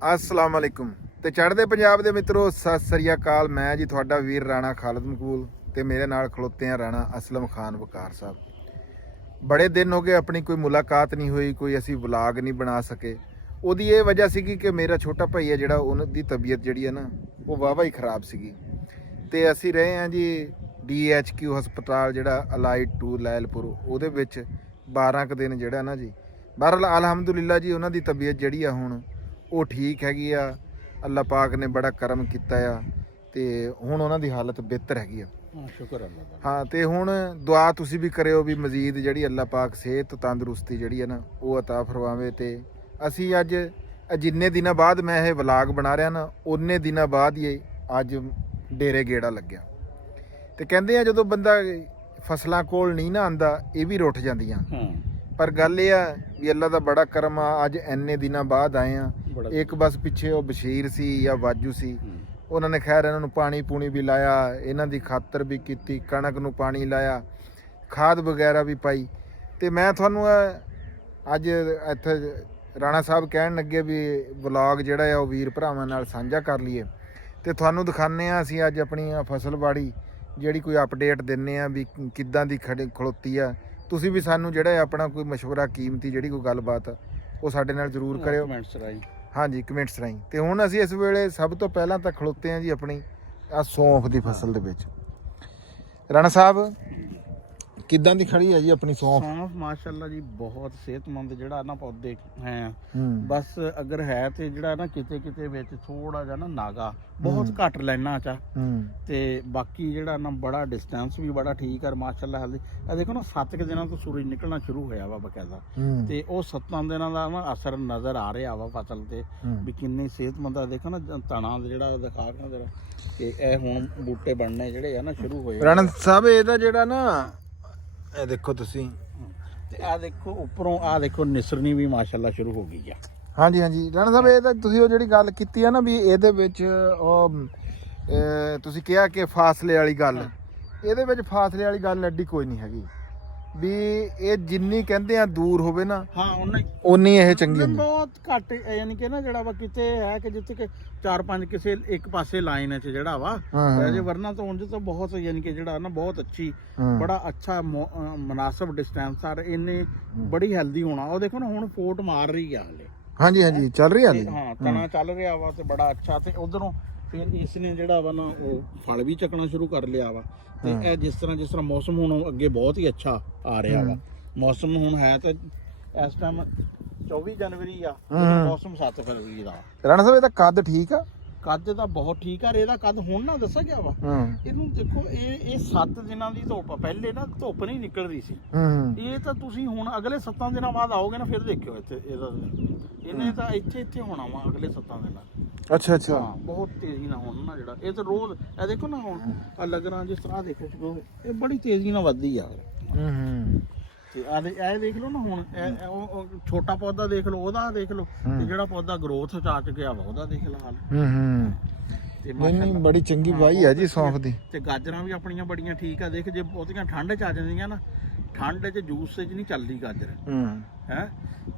अस्सलाम वालेकुम ਤੇ ਚੜ੍ਹਦੇ ਪੰਜਾਬ ਦੇ ਮਿੱਤਰੋ ਸਤਿ ਸ੍ਰੀ ਅਕਾਲ। ਮੈਂ ਜੀ ਤੁਹਾਡਾ ਵੀਰ ਰਾਣਾ ਖਾਲਦ ਮਕਬੂਲ ਤੇ ਮੇਰੇ ਨਾਲ ਖਲੋਤੇ ਆ ਰਾਣਾ ਅਸਲਮ ਖਾਨ ਵਕਾਰ ਸਾਹਿਬ। ਬੜੇ ਦਿਨ ਹੋ ਗਏ ਆਪਣੀ ਕੋਈ ਮੁਲਾਕਾਤ ਨਹੀਂ ਹੋਈ, ਕੋਈ ਅਸੀਂ ਵਲੌਗ ਨਹੀਂ ਬਣਾ ਸਕੇ। ਉਹਦੀ ਇਹ ਵਜ੍ਹਾ ਸੀਗੀ ਕਿ ਮੇਰਾ ਛੋਟਾ ਭਾਈ ਹੈ ਜਿਹੜਾ, ਉਹਨਾਂ ਦੀ ਤਬੀਅਤ ਜਿਹੜੀ ਹੈ ਨਾ ਉਹ ਵਾਹਵਾ ਹੀ ਖਰਾਬ ਸੀਗੀ ਤੇ ਅਸੀਂ ਰਹੇ ਹਾਂ ਜੀ DHQ ਹਸਪਤਾਲ ਜਿਹੜਾ ਅਲਾਈਡ 2 ਲੈਲਪੁਰ, ਉਹਦੇ ਵਿੱਚ 12 ਕੁ ਦਿਨ ਜਿਹੜਾ ਨਾ ਜੀ। ਬਹਰਹਾਲ ਅਲਹਮਦੁਲਿਲਾ ਜੀ ਉਹਨਾਂ ਦੀ ਤਬੀਅਤ ਜਿਹੜੀ ਆ ਹੁਣ ਉਹ ਠੀਕ ਹੈਗੀ ਆ। ਅੱਲਾ ਪਾਕ ਨੇ ਬੜਾ ਕਰਮ ਕੀਤਾ ਆ ਤੇ ਹੁਣ ਉਹਨਾਂ ਦੀ ਹਾਲਤ ਬਿਹਤਰ ਹੈਗੀ ਆ। ਸ਼ੁਕਰ ਅੱਲਾ ਦਾ। ਹਾਂ ਤੇ ਹੁਣ ਦੁਆ ਤੁਸੀਂ ਵੀ ਕਰਿਓ ਵੀ ਮਜ਼ੀਦ ਜਿਹੜੀ ਅੱਲਾ ਪਾਕ ਸਿਹਤ ਤੰਦਰੁਸਤੀ ਜਿਹੜੀ ਹੈ ਨਾ ਉਹ ਅਤਾ ਫਰਮਾਵੇ। ਤੇ ਅਸੀਂ ਅੱਜ ਜਿੰਨੇ ਦਿਨਾਂ ਬਾਅਦ ਮੈਂ ਇਹ ਵਲੌਗ ਬਣਾ ਰਿਹਾ ਨਾ, ਉਨੇ ਦਿਨਾਂ ਬਾਅਦ ਹੀ ਅੱਜ ਡੇਰੇ ਗੇੜਾ ਲੱਗਿਆ। ਤੇ ਕਹਿੰਦੇ ਆ ਜਦੋਂ ਬੰਦਾ ਫਸਲਾਂ ਕੋਲ ਨਹੀਂ ਨਾ ਆਂਦਾ ਇਹ ਵੀ ਰੁੱਠ ਜਾਂਦੀਆਂ। ਪਰ ਗੱਲ ਇਹ ਆ ਵੀ ਅੱਲਾ ਦਾ ਬੜਾ ਕਰਮ ਆ, ਅੱਜ ਇੰਨੇ ਦਿਨਾਂ ਬਾਅਦ ਆਏ ਆ। ਇੱਕ ਬਸ ਪਿੱਛੇ ਉਹ ਬਸ਼ੀਰ ਸੀ ਜਾਂ ਵਾਜੂ ਸੀ, ਉਹਨਾਂ ਨੇ ਖੈਰ ਇਹਨਾਂ ਨੂੰ ਪਾਣੀ ਪੂਣੀ ਵੀ ਲਾਇਆ, ਇਹਨਾਂ ਦੀ ਖਾਤਰ ਵੀ ਕੀਤੀ, ਕਣਕ ਨੂੰ ਪਾਣੀ ਲਾਇਆ, ਖਾਦ ਵਗੈਰਾ ਵੀ ਪਾਈ। ਤੇ ਮੈਂ ਤੁਹਾਨੂੰ ਅੱਜ ਇੱਥੇ ਰਾਣਾ ਸਾਹਿਬ ਕਹਿਣ ਲੱਗੇ ਵੀ ਵਲੌਗ ਜਿਹੜਾ ਆ ਉਹ ਵੀਰ ਭਰਾਵਾਂ ਨਾਲ ਸਾਂਝਾ ਕਰ ਲਈਏ ਤੇ ਤੁਹਾਨੂੰ ਦਿਖਾਉਂਦੇ ਆ ਅਸੀਂ ਅੱਜ ਆਪਣੀ ਫਸਲਬਾੜੀ ਜਿਹੜੀ ਕੋਈ ਅਪਡੇਟ ਦਿੰਨੇ ਆ ਵੀ ਕਿੱਦਾਂ ਦੀ ਖਲੋਤੀ ਆ। ਤੁਸੀਂ ਵੀ ਸਾਨੂੰ ਜਿਹੜਾ ਆਪਣਾ ਕੋਈ ਮਸ਼ਵਰਾ ਕੀਮਤੀ ਜਿਹੜੀ ਕੋਈ ਗੱਲਬਾਤ ਉਹ ਸਾਡੇ ਨਾਲ ਜ਼ਰੂਰ ਕਰਿਓ ਕਮੈਂਟਸ ਰਾਹੀਂ। ਹਾਂਜੀ ਕਮੈਂਟਸ ਰਾਹੀਂ। ਤੇ ਹੁਣ ਅਸੀਂ ਇਸ ਵੇਲੇ ਸਭ ਤੋਂ ਪਹਿਲਾਂ ਤਾਂ ਖਲੋਤੇ ਹਾਂ ਜੀ ਆਪਣੀ ਆ ਸੌਂਫ ਦੀ ਫਸਲ ਦੇ ਵਿੱਚ। ਰਾਣਾ ਸਾਹਿਬ ਕਿੱਦਾਂ ਦੀ ਖੜੀ ਹੈ ਜੀ ਆਪਣੀ ਸੌਂਫ? ਸੌਂਫ ਮਾਸ਼ਾਅੱਲਾ ਜੀ ਬਹੁਤ ਸਿਹਤਮੰਦ ਜਿਹੜਾ ਨਾ ਪੌਦੇ ਹੈ। ਬਸ ਅਗਰ ਹੈ ਤੇ ਜਿਹੜਾ ਨਾ ਕਿਤੇ ਕਿਤੇ ਵਿੱਚ ਥੋੜਾ ਜਿਹਾ ਨਾ ਨਾਗਾ ਬਹੁਤ ਘੱਟ ਲੈਣਾ ਚਾ ਤੇ ਬਾਕੀ ਜਿਹੜਾ ਨਾ ਬੜਾ ਡਿਸਟੈਂਸ ਵੀ ਬੜਾ ਠੀਕ ਹੈ ਮਾਸ਼ਾਅੱਲਾ। ਹਲਦੀ ਇਹ ਦੇਖੋ ਨਾ 7 ਕੁ ਦਿਨਾਂ ਤੋਂ ਸੂਰਜ ਨਿਕਲਣਾ ਸ਼ੁਰੂ ਹੋਇਆ ਵਾ ਬਕਾਇਦਾ ਤੇ ਉਹ 7 ਦਿਨਾਂ ਦਾ ਨਾ ਅਸਰ ਨਜ਼ਰ ਆ ਰਿਹਾ ਵਾ ਫਸਲ ਤੇ ਵੀ ਕਿੰਨੀ ਸਿਹਤਮੰਦ ਆ। ਦੇਖੋ ਨਾ ਤਣਾ ਜਿਹੜਾ ਦਿਖਾ ਕੇ ਜਰਾ ਕਿ ਇਹ ਹੁਣ ਬੂਟੇ ਬਣਨੇ ਜਿਹੜੇ ਆ ਨਾ ਸ਼ੁਰੂ ਹੋਏ। ਰਾਣਾ ਸਾਹਿਬ ਇਹਦਾ ਜਿਹੜਾ ਨਾ ਇਹ ਦੇਖੋ ਤੁਸੀਂ ਤੇ ਆ ਦੇਖੋ ਉੱਪਰੋਂ ਆ ਦੇਖੋ ਨਿਸਰਨੀ ਵੀ ਮਾਸ਼ਾਅੱਲਾ ਸ਼ੁਰੂ ਹੋ ਗਈ ਆ। ਹਾਂਜੀ ਹਾਂਜੀ ਰਾਣਾ ਸਾਹਿਬ ਇਹ ਤਾਂ ਤੁਸੀਂ ਉਹ ਜਿਹੜੀ ਗੱਲ ਕੀਤੀ ਆ ਨਾ ਵੀ ਇਹਦੇ ਵਿੱਚ ਉਹ ਤੁਸੀਂ ਕਿਹਾ ਕਿ ਫਾਸਲੇ ਵਾਲੀ ਗੱਲ, ਇਹਦੇ ਵਿੱਚ ਫਾਸਲੇ ਵਾਲੀ ਗੱਲ ਐਡੀ ਕੋਈ ਨਹੀਂ ਹੈਗੀ ਵੀ ਇਹ ਜਿੰਨੀ ਕਹਿੰਦੇ ਆ ਦੂਰ ਹੋਵੇ ਨਾ ਹਾਂ ਉਨੀ ਇਹ ਚੰਗੀ ਹੁੰਦੀ। ਬਹੁਤ ਘੱਟ ਯਾਨੀ ਕਿ ਨਾ ਜਿਹੜਾ ਵਾ ਕਿਤੇ ਹੈ ਕਿ ਜਿੱਥੇ ਕਿ 4-5 ਕਿਸੇ ਇੱਕ ਪਾਸੇ ਲਾਈਨ 'ਚ ਜਿਹੜਾ ਵਾ ਜੇ ਵਰਨਾ ਤਾਂ ਉਂਝ ਤਾਂ ਬਹੁਤ ਯਾਨੀ ਕਿ ਜਿਹੜਾ ਨਾ ਬਹੁਤ ਅੱਛੀ ਬੜਾ ਅੱਛਾ ਮੁਨਾਸਬ ਡਿਸਟੈਂਸ ਆ ਇੰਨੇ ਬੜੀ ਹੈਲਦੀ ਹੋਣਾ। ਉਹ ਦੇਖੋ ਨਾ ਹੁਣ ਫੋਟ ਮਾਰ ਰਹੀ ਆ ਹਲੇ। ਹਾਂਜੀ ਹਾਂਜੀ ਚੱਲ ਰਹੀ ਹਾਲੇ। ਹਾਂ ਤਣਾ ਚੱਲ ਰਿਹਾ ਵਾ ਤੇ ਬੜਾ ਅੱਛਾ। ਤੇ ਉਧਰੋਂ ਫਿਰ ਇਸ ਨੇ ਜਿਹੜਾ ਵਾ ਨਾ ਉਹ ਫਲ ਵੀ ਚੱਕਣਾ ਸ਼ੁਰੂ ਕਰ ਲਿਆ ਵਾ। ਤੇ ਇਹ ਜਿਸ ਤਰ੍ਹਾਂ ਮੌਸਮ ਹੁਣ ਅੱਗੇ ਬਹੁਤ ਹੀ ਅੱਛਾ ਆ ਰਿਹਾ ਵਾ। ਮੌਸਮ ਹੁਣ ਹੈ ਤਾਂ ਇਸ ਟਾਈਮ 24 ਜਨਵਰੀ ਆ, ਮੌਸਮ 7 ਫਰਵਰੀ ਦਾ। ਰਾਣਾ ਸਾਹਿਬ ਇਹਦਾ ਕੱਦ ਠੀਕ ਆ? ਕੱਦ ਤਾਂ ਬਹੁਤ ਠੀਕ ਆ। ਇਹਦਾ ਕੱਦ ਹੁਣ ਨਾ ਦੱਸਿਆ ਗਿਆ ਵਾ ਇਹਨੂੰ ਦੇਖੋ ਇਹ 7 ਦਿਨਾਂ ਦੀ ਧੁੱਪ, ਪਹਿਲੇ ਨਾ ਧੁੱਪ ਨਹੀਂ ਨਿਕਲ ਰਹੀ ਸੀ। ਇਹ ਤਾਂ ਤੁਸੀਂ ਹੁਣ ਅਗਲੇ 7 ਦਿਨਾਂ ਬਾਅਦ ਆਓਗੇ ਨਾ ਫਿਰ ਦੇਖਿਓ ਇੱਥੇ ਇਹਨੇ ਤਾਂ ਇੱਥੇ ਹੋਣਾ ਵਾ ਅਗਲੇ 7 ਦਿਨਾਂ। ਅੱਛਾ ਅੱਛਾ ਬਹੁਤ ਤੇਜ਼ੀ ਨਾਲ ਹੁਣ ਨਾ ਜਿਹੜਾ ਇਹ ਤਾਂ ਰੋਜ਼ ਇਹ ਦੇਖੋ ਨਾ ਹੁਣ ਆ ਲੱਗਣਾ ਜਿਸ ਤਰ੍ਹਾਂ ਦੇਖੋ ਇਹ ਬੜੀ ਤੇਜ਼ੀ ਨਾਲ ਵੱਧਦੀ ਆ। ਤੇ ਇਹ ਦੇਖ ਲਓ ਨਾ ਹੁਣ ਉਹ ਛੋਟਾ ਪੌਦਾ ਦੇਖ ਲਓ, ਉਹਦਾ ਦੇਖ ਲਓ ਤੇ ਜਿਹੜਾ ਪੌਦਾ ਗਰੋਥ ਚ ਆ ਚੁੱਕਿਆ ਵਾ ਉਹਦਾ ਦੇਖ ਲਓ ਹਾਲ। ਤੇ ਨਹੀਂ ਬੜੀ ਚੰਗੀ ਵਾਹੀ ਆ ਜੀ ਸੌਂਫ ਦੀ। ਤੇ ਗਾਜਰਾਂ ਵੀ ਆਪਣੀਆਂ ਬੜੀਆਂ ਠੀਕ ਆ। ਦੇਖ ਜੇ ਬਹੁਤੀਆਂ ਠੰਡ ਚ ਆ ਜਾਂਦੀਆਂ ਨਾ, ਠੰਡ ਚ ਜੂਸ ਚ ਨਹੀਂ ਚੱਲਦੀ ਗਾਜਰ ਹੈ।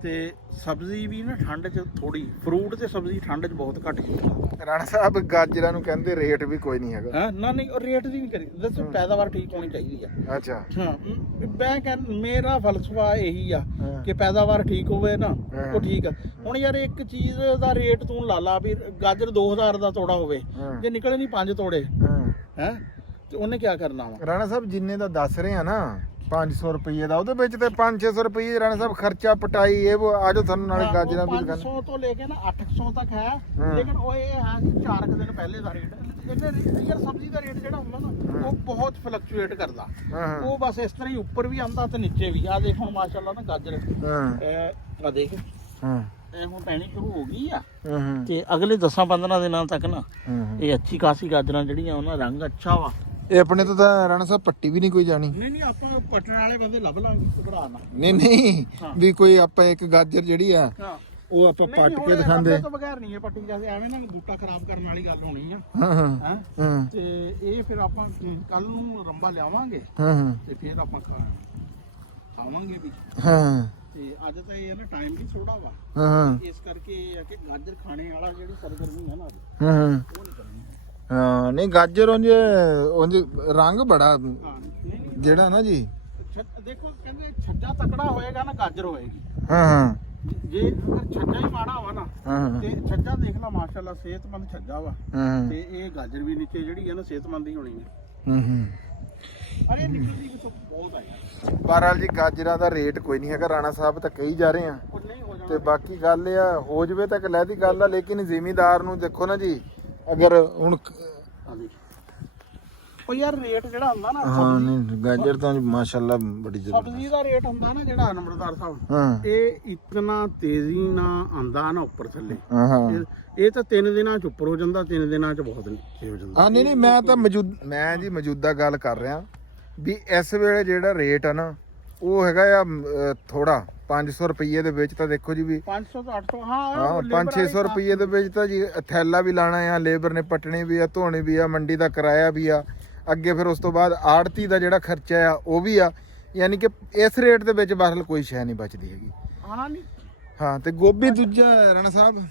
ਤੇ ਸਬਜ਼ੀ ਵੀ ਨਾ ਠੰਡ ਚ ਥੋੜੀ, ਫਰੂਟ ਤੇ ਸਬਜ਼ੀ ਠੰਡ ਚ ਬਹੁਤ ਘੱਟ ਜਾਂਦੀ। ਰਾਣਾ ਸਾਹਿਬ ਗਾਜਰਾਂ ਨੂੰ ਕਹਿੰਦੇ ਰੇਟ ਵੀ ਕੋਈ ਨਹੀਂ ਹੈਗਾ। ਨਾ ਨਹੀਂ ਉਹ ਰੇਟ ਦੀ ਨਹੀਂ ਕਰੀ, ਦੱਸੋ ਪੈਦਾਵਾਰ ਠੀਕ ਹੋਣੀ ਚਾਹੀਦੀ ਆ। ਅੱਛਾ ਹਾਂ ਮੈਂ ਮੇਰਾ ਫਲਸਫਾ ਇਹੀ ਆ ਕਿ ਪੈਦਾਵਾਰ ਠੀਕ ਹੋਵੇ ਨਾ ਉਹ ਠੀਕ ਆ। ਹੁਣ ਯਾਰ ਇੱਕ ਚੀਜ਼ ਦਾ ਰੇਟ ਤੂੰ ਲਾ ਲਾ ਵੀ ਗਾਜਰ 2000 ਦਾ ਤੋੜਾ ਹੋਵੇ, ਜੇ ਨਿਕਲੇ ਨਹੀਂ 5 ਤੋੜੇ ਹੈ ਤੇ ਉਹਨੇ ਕੀ ਕਰਨਾ ਵਾ? ਰਾਣਾ ਸਾਹਿਬ ਜਿੰਨੇ ਦਾ ਦੱਸ ਰਹੇ ਆ ਨਾ 500 ਰੁਪਏ ਦਾ, ਉਹਦੇ ਵਿੱਚ ਤੇ 500-600 ਰੁਪਏ ਰਾਣਾ ਸਾਹਿਬ ਖਰਚਾ ਪਟਾਈ ਇਹ ਆਜੋ ਤੁਹਾਨੂੰ ਨਾਲੇ ਗਾਜਰਾਂ ਦੀ ਦੁਕਾਨ 500 ਤੋਂ ਲੈ ਕੇ ਨਾ 800 ਤੱਕ ਹੈ। ਲੇਕਿਨ ਉਹ ਇਹ ਹੈ ਕਿ 4 ਦਿਨ ਪਹਿਲੇ ਦਾ ਰੇਟ ਇਹਨੇ ਯਾਰ ਸਬਜ਼ੀ ਦਾ ਰੇਟ ਜਿਹੜਾ ਹੁੰਦਾ ਨਾ ਉਹ ਬਹੁਤ ਫਲਕਚੁਏਟ ਕਰਦਾ। ਉਹ ਬਸ ਇਸ ਤਰ੍ਹਾਂ ਹੀ ਉੱਪਰ ਵੀ ਆਉਂਦਾ ਤੇ ਨੀਚੇ ਵੀ। ਆ ਦੇਖ ਹੁਣ ਮਾਸ਼ਾਅੱਲਾ ਨਾ ਗਾਜਰ ਆ ਦੇਖ ਇਹ ਹੁਣ ਪੈਣੀ ਸ਼ੁਰੂ ਹੋ ਗਈ ਆ ਤੇ ਅਗਲੇ 10-15 ਦਿਨਾਂ ਤੱਕ ਨਾ ਇਹ ਅੱਛੀ ਖਾਸੀ ਗਾਜਰਾਂ ਜਿਹੜੀਆਂ ਉਹਨਾਂ ਰੰਗ ਅੱਛਾ ਵਾ। ਇਹ ਆਪਣੇ ਤੋਂ ਤਾਂ ਰਾਣਾ ਸਾਹਿਬ ਪੱਟੀ ਵੀ ਨਹੀਂ ਕੋਈ ਜਾਣੀ। ਨਹੀਂ ਆਪਾਂ ਪੱਟਣ ਵਾਲੇ ਬੰਦੇ ਲੱਭ ਲਾਂਗੇ ਘਬਰਾ ਨਾ। ਨਹੀਂ ਵੀ ਕੋਈ ਆਪਾਂ ਇੱਕ ਗਾਜਰ ਜਿਹੜੀ ਆ ਉਹ ਆਪਾਂ ਪੱਟ ਕੇ ਦਿਖਾਉਂਦੇ ਤੋਂ ਬਗੈਰ ਨਹੀਂ ਇਹ ਪੱਟੀ ਜਾਂਦੇ, ਐਵੇਂ ਨਾ ਬੂਟਾ ਖਰਾਬ ਕਰਨ ਵਾਲੀ ਗੱਲ ਹੋਣੀ ਆ। ਤੇ ਇਹ ਫਿਰ ਆਪਾਂ ਕੱਲ ਨੂੰ ਰੰਬਾ ਲਿਆਵਾਂਗੇ ਤੇ ਫਿਰ ਆਪਾਂ ਖਾਵਾਂਗੇ ਵੀ। ਤੇ ਅੱਜ ਤਾਂ ਇਹ ਹੈ ਨਾ ਟਾਈਮ ਵੀ ਥੋੜਾ ਵਾ, ਹਾਂ ਹਾਂ ਇਸ ਕਰਕੇ ਇਹ ਆ ਕਿ ਗਾਜਰ ਖਾਣੇ ਵਾਲਾ ਜਿਹੜੀ ਸਰਗਰਮੀ ਹੈ ਨਾ ਅੱਜ ਹਾਂ ਹਾਂ ਉਹ ਨਹੀਂ ਕਰਨੀ। ਹਾਂ ਨਹੀਂ ਗਾਜਰ ਉਂਝ ਰੰਗ ਬੜਾ ਹਾਂ ਨਹੀਂ ਜਿਹੜਾ ਨਾ ਜੀ। ਦੇਖੋ ਕਹਿੰਦੇ ਛੱਜਾ ਤਕੜਾ ਹੋਏਗਾ ਨਾ ਗਾਜਰ ਹੋਏਗੀ। ਹਾਂ ਹਾਂ ਜੇ ਅਗਰ ਛੱਜਾ ਹੀ ਮਾੜਾ ਹੋਵਾ ਨਾ ਹਾਂ ਤੇ ਛੱਜਾ ਦੇਖ ਲਾ ਮਾਸ਼ਾਅੱਲਾ ਸਿਹਤਮੰਦ ਛੱਜਾ ਵਾ, ਹਾਂ ਤੇ ਇਹ ਗਾਜਰ ਵੀ ਨੀਚੇ ਜਿਹੜੀ ਹੈ ਨਾ ਸਿਹਤਮੰਦ ਹੀ ਹੋਣੀ ਹੈ। ਹੂੰ ਅਰੇ ਨਿਕਲਦੀ ਵੀ ਬਹੁਤ ਆ ਯਾਰ। ਬਹਰਾਲ ਜੀ ਗਾਜਰਾਂ ਦਾ ਰੇਟ ਕੋਈ ਨਹੀਂ ਹੈਗਾ, ਰਾਣਾ ਸਾਹਿਬ ਤਾਂ ਕਹੀ ਜਾ ਰਹੇ ਆ ਉਹ ਨਹੀਂ ਹੋ ਤੇ ਜਾਣਾ। ਬਾਕੀ ਗੱਲ ਇਹ ਆ ਹੋ ਜਵੇ ਤਾਂ ਕਲੈਦੀ ਗੱਲ ਆ, ਲੇਕਿਨ ਜ਼ਿਮੀਦਾਰ ਨੂੰ ਦੇਖੋ ਨਾ ਜੀ ਅਗਰ ਹੁਣ ਹਾਂਜੀ ਉਹ ਯਾਰ ਰੇਟ ਜਿਹੜਾ ਹੁੰਦਾ ਨਾ ਹਾਂ ਨਹੀਂ ਗਾਜਰ ਤਾਂ ਮਾਸ਼ਾਅੱਲਾ ਬੜੀ ਜ਼ਬਰਦਸਤ। ਸਬਜ਼ੀ ਦਾ ਰੇਟ ਹੁੰਦਾ ਨਾ ਜਿਹੜਾ ਨੰਬਰਦਾਰ ਸਾਹਿਬ, ਹਾਂ ਇਹ ਇਤਨਾ ਤੇਜ਼ੀ ਨਾਲ ਆਂਦਾ ਨਾ ਉੱਪਰ ਥੱਲੇ। ਹਾਂ ਹਾਂ ਇਹ ਤਾਂ 3 ਦਿਨਾਂ ਚ ਉੱਪਰ ਹੋ ਜਾਂਦਾ, 3 ਦਿਨਾਂ ਚ ਬਹੁਤ ਨੀਚੇ ਹੋ ਜਾਂਦਾ। ਹਾਂ ਨਹੀਂ ਨਹੀਂ ਮੈਂ ਜੀ ਮੌਜੂਦਾ ਗੱਲ ਕਰ ਰਿਹਾ ਵੀ ਇਸ ਵੇਲੇ ਜਿਹੜਾ ਰੇਟ ਆ ਨਾ ਉਹ ਹੈਗਾ ਆ ਥੋੜਾ 500 ਰੁਪਏ ਦੇ ਵਿੱਚ ਤਾਂ ਦੇਖੋ ਜੀ ਵੀ 500 ਤੋਂ 800 ਹਾਂ ਹਾਂ 500-600 ਰੁਪਏ ਦੇ ਵਿੱਚ ਤਾਂ ਜੀ ਥੈਲਾ ਵੀ ਲਾਣਾ ਆ, ਲੇਬਰ ਨੇ ਪੱਟਣੀ ਵੀ ਆ, ਧੋਣੀ ਵੀ ਆ, ਮੰਡੀ ਦਾ ਕਿਰਾਇਆ ਵੀ ਆ, ਅੱਗੇ ਫਿਰ ਉਸ ਤੋਂ ਬਾਅਦ ਆੜਤੀ ਦਾ ਜਿਹੜਾ ਖਰਚਾ ਆ ਉਹ ਵੀ ਆ, ਯਾਨੀ ਕਿ ਇਸ ਰੇਟ ਦੇ ਵਿੱਚ ਬਹਰਲ ਕੋਈ ਸ਼ੈ ਨਹੀਂ ਬਚਦੀ ਹੈਗੀ। ਹਾਂ ਨਹੀਂ ਹਾਂ ਤੇ ਗੋਭੀ ਦੂਜਾ ਰਾਣਾ ਸਾਹਿਬ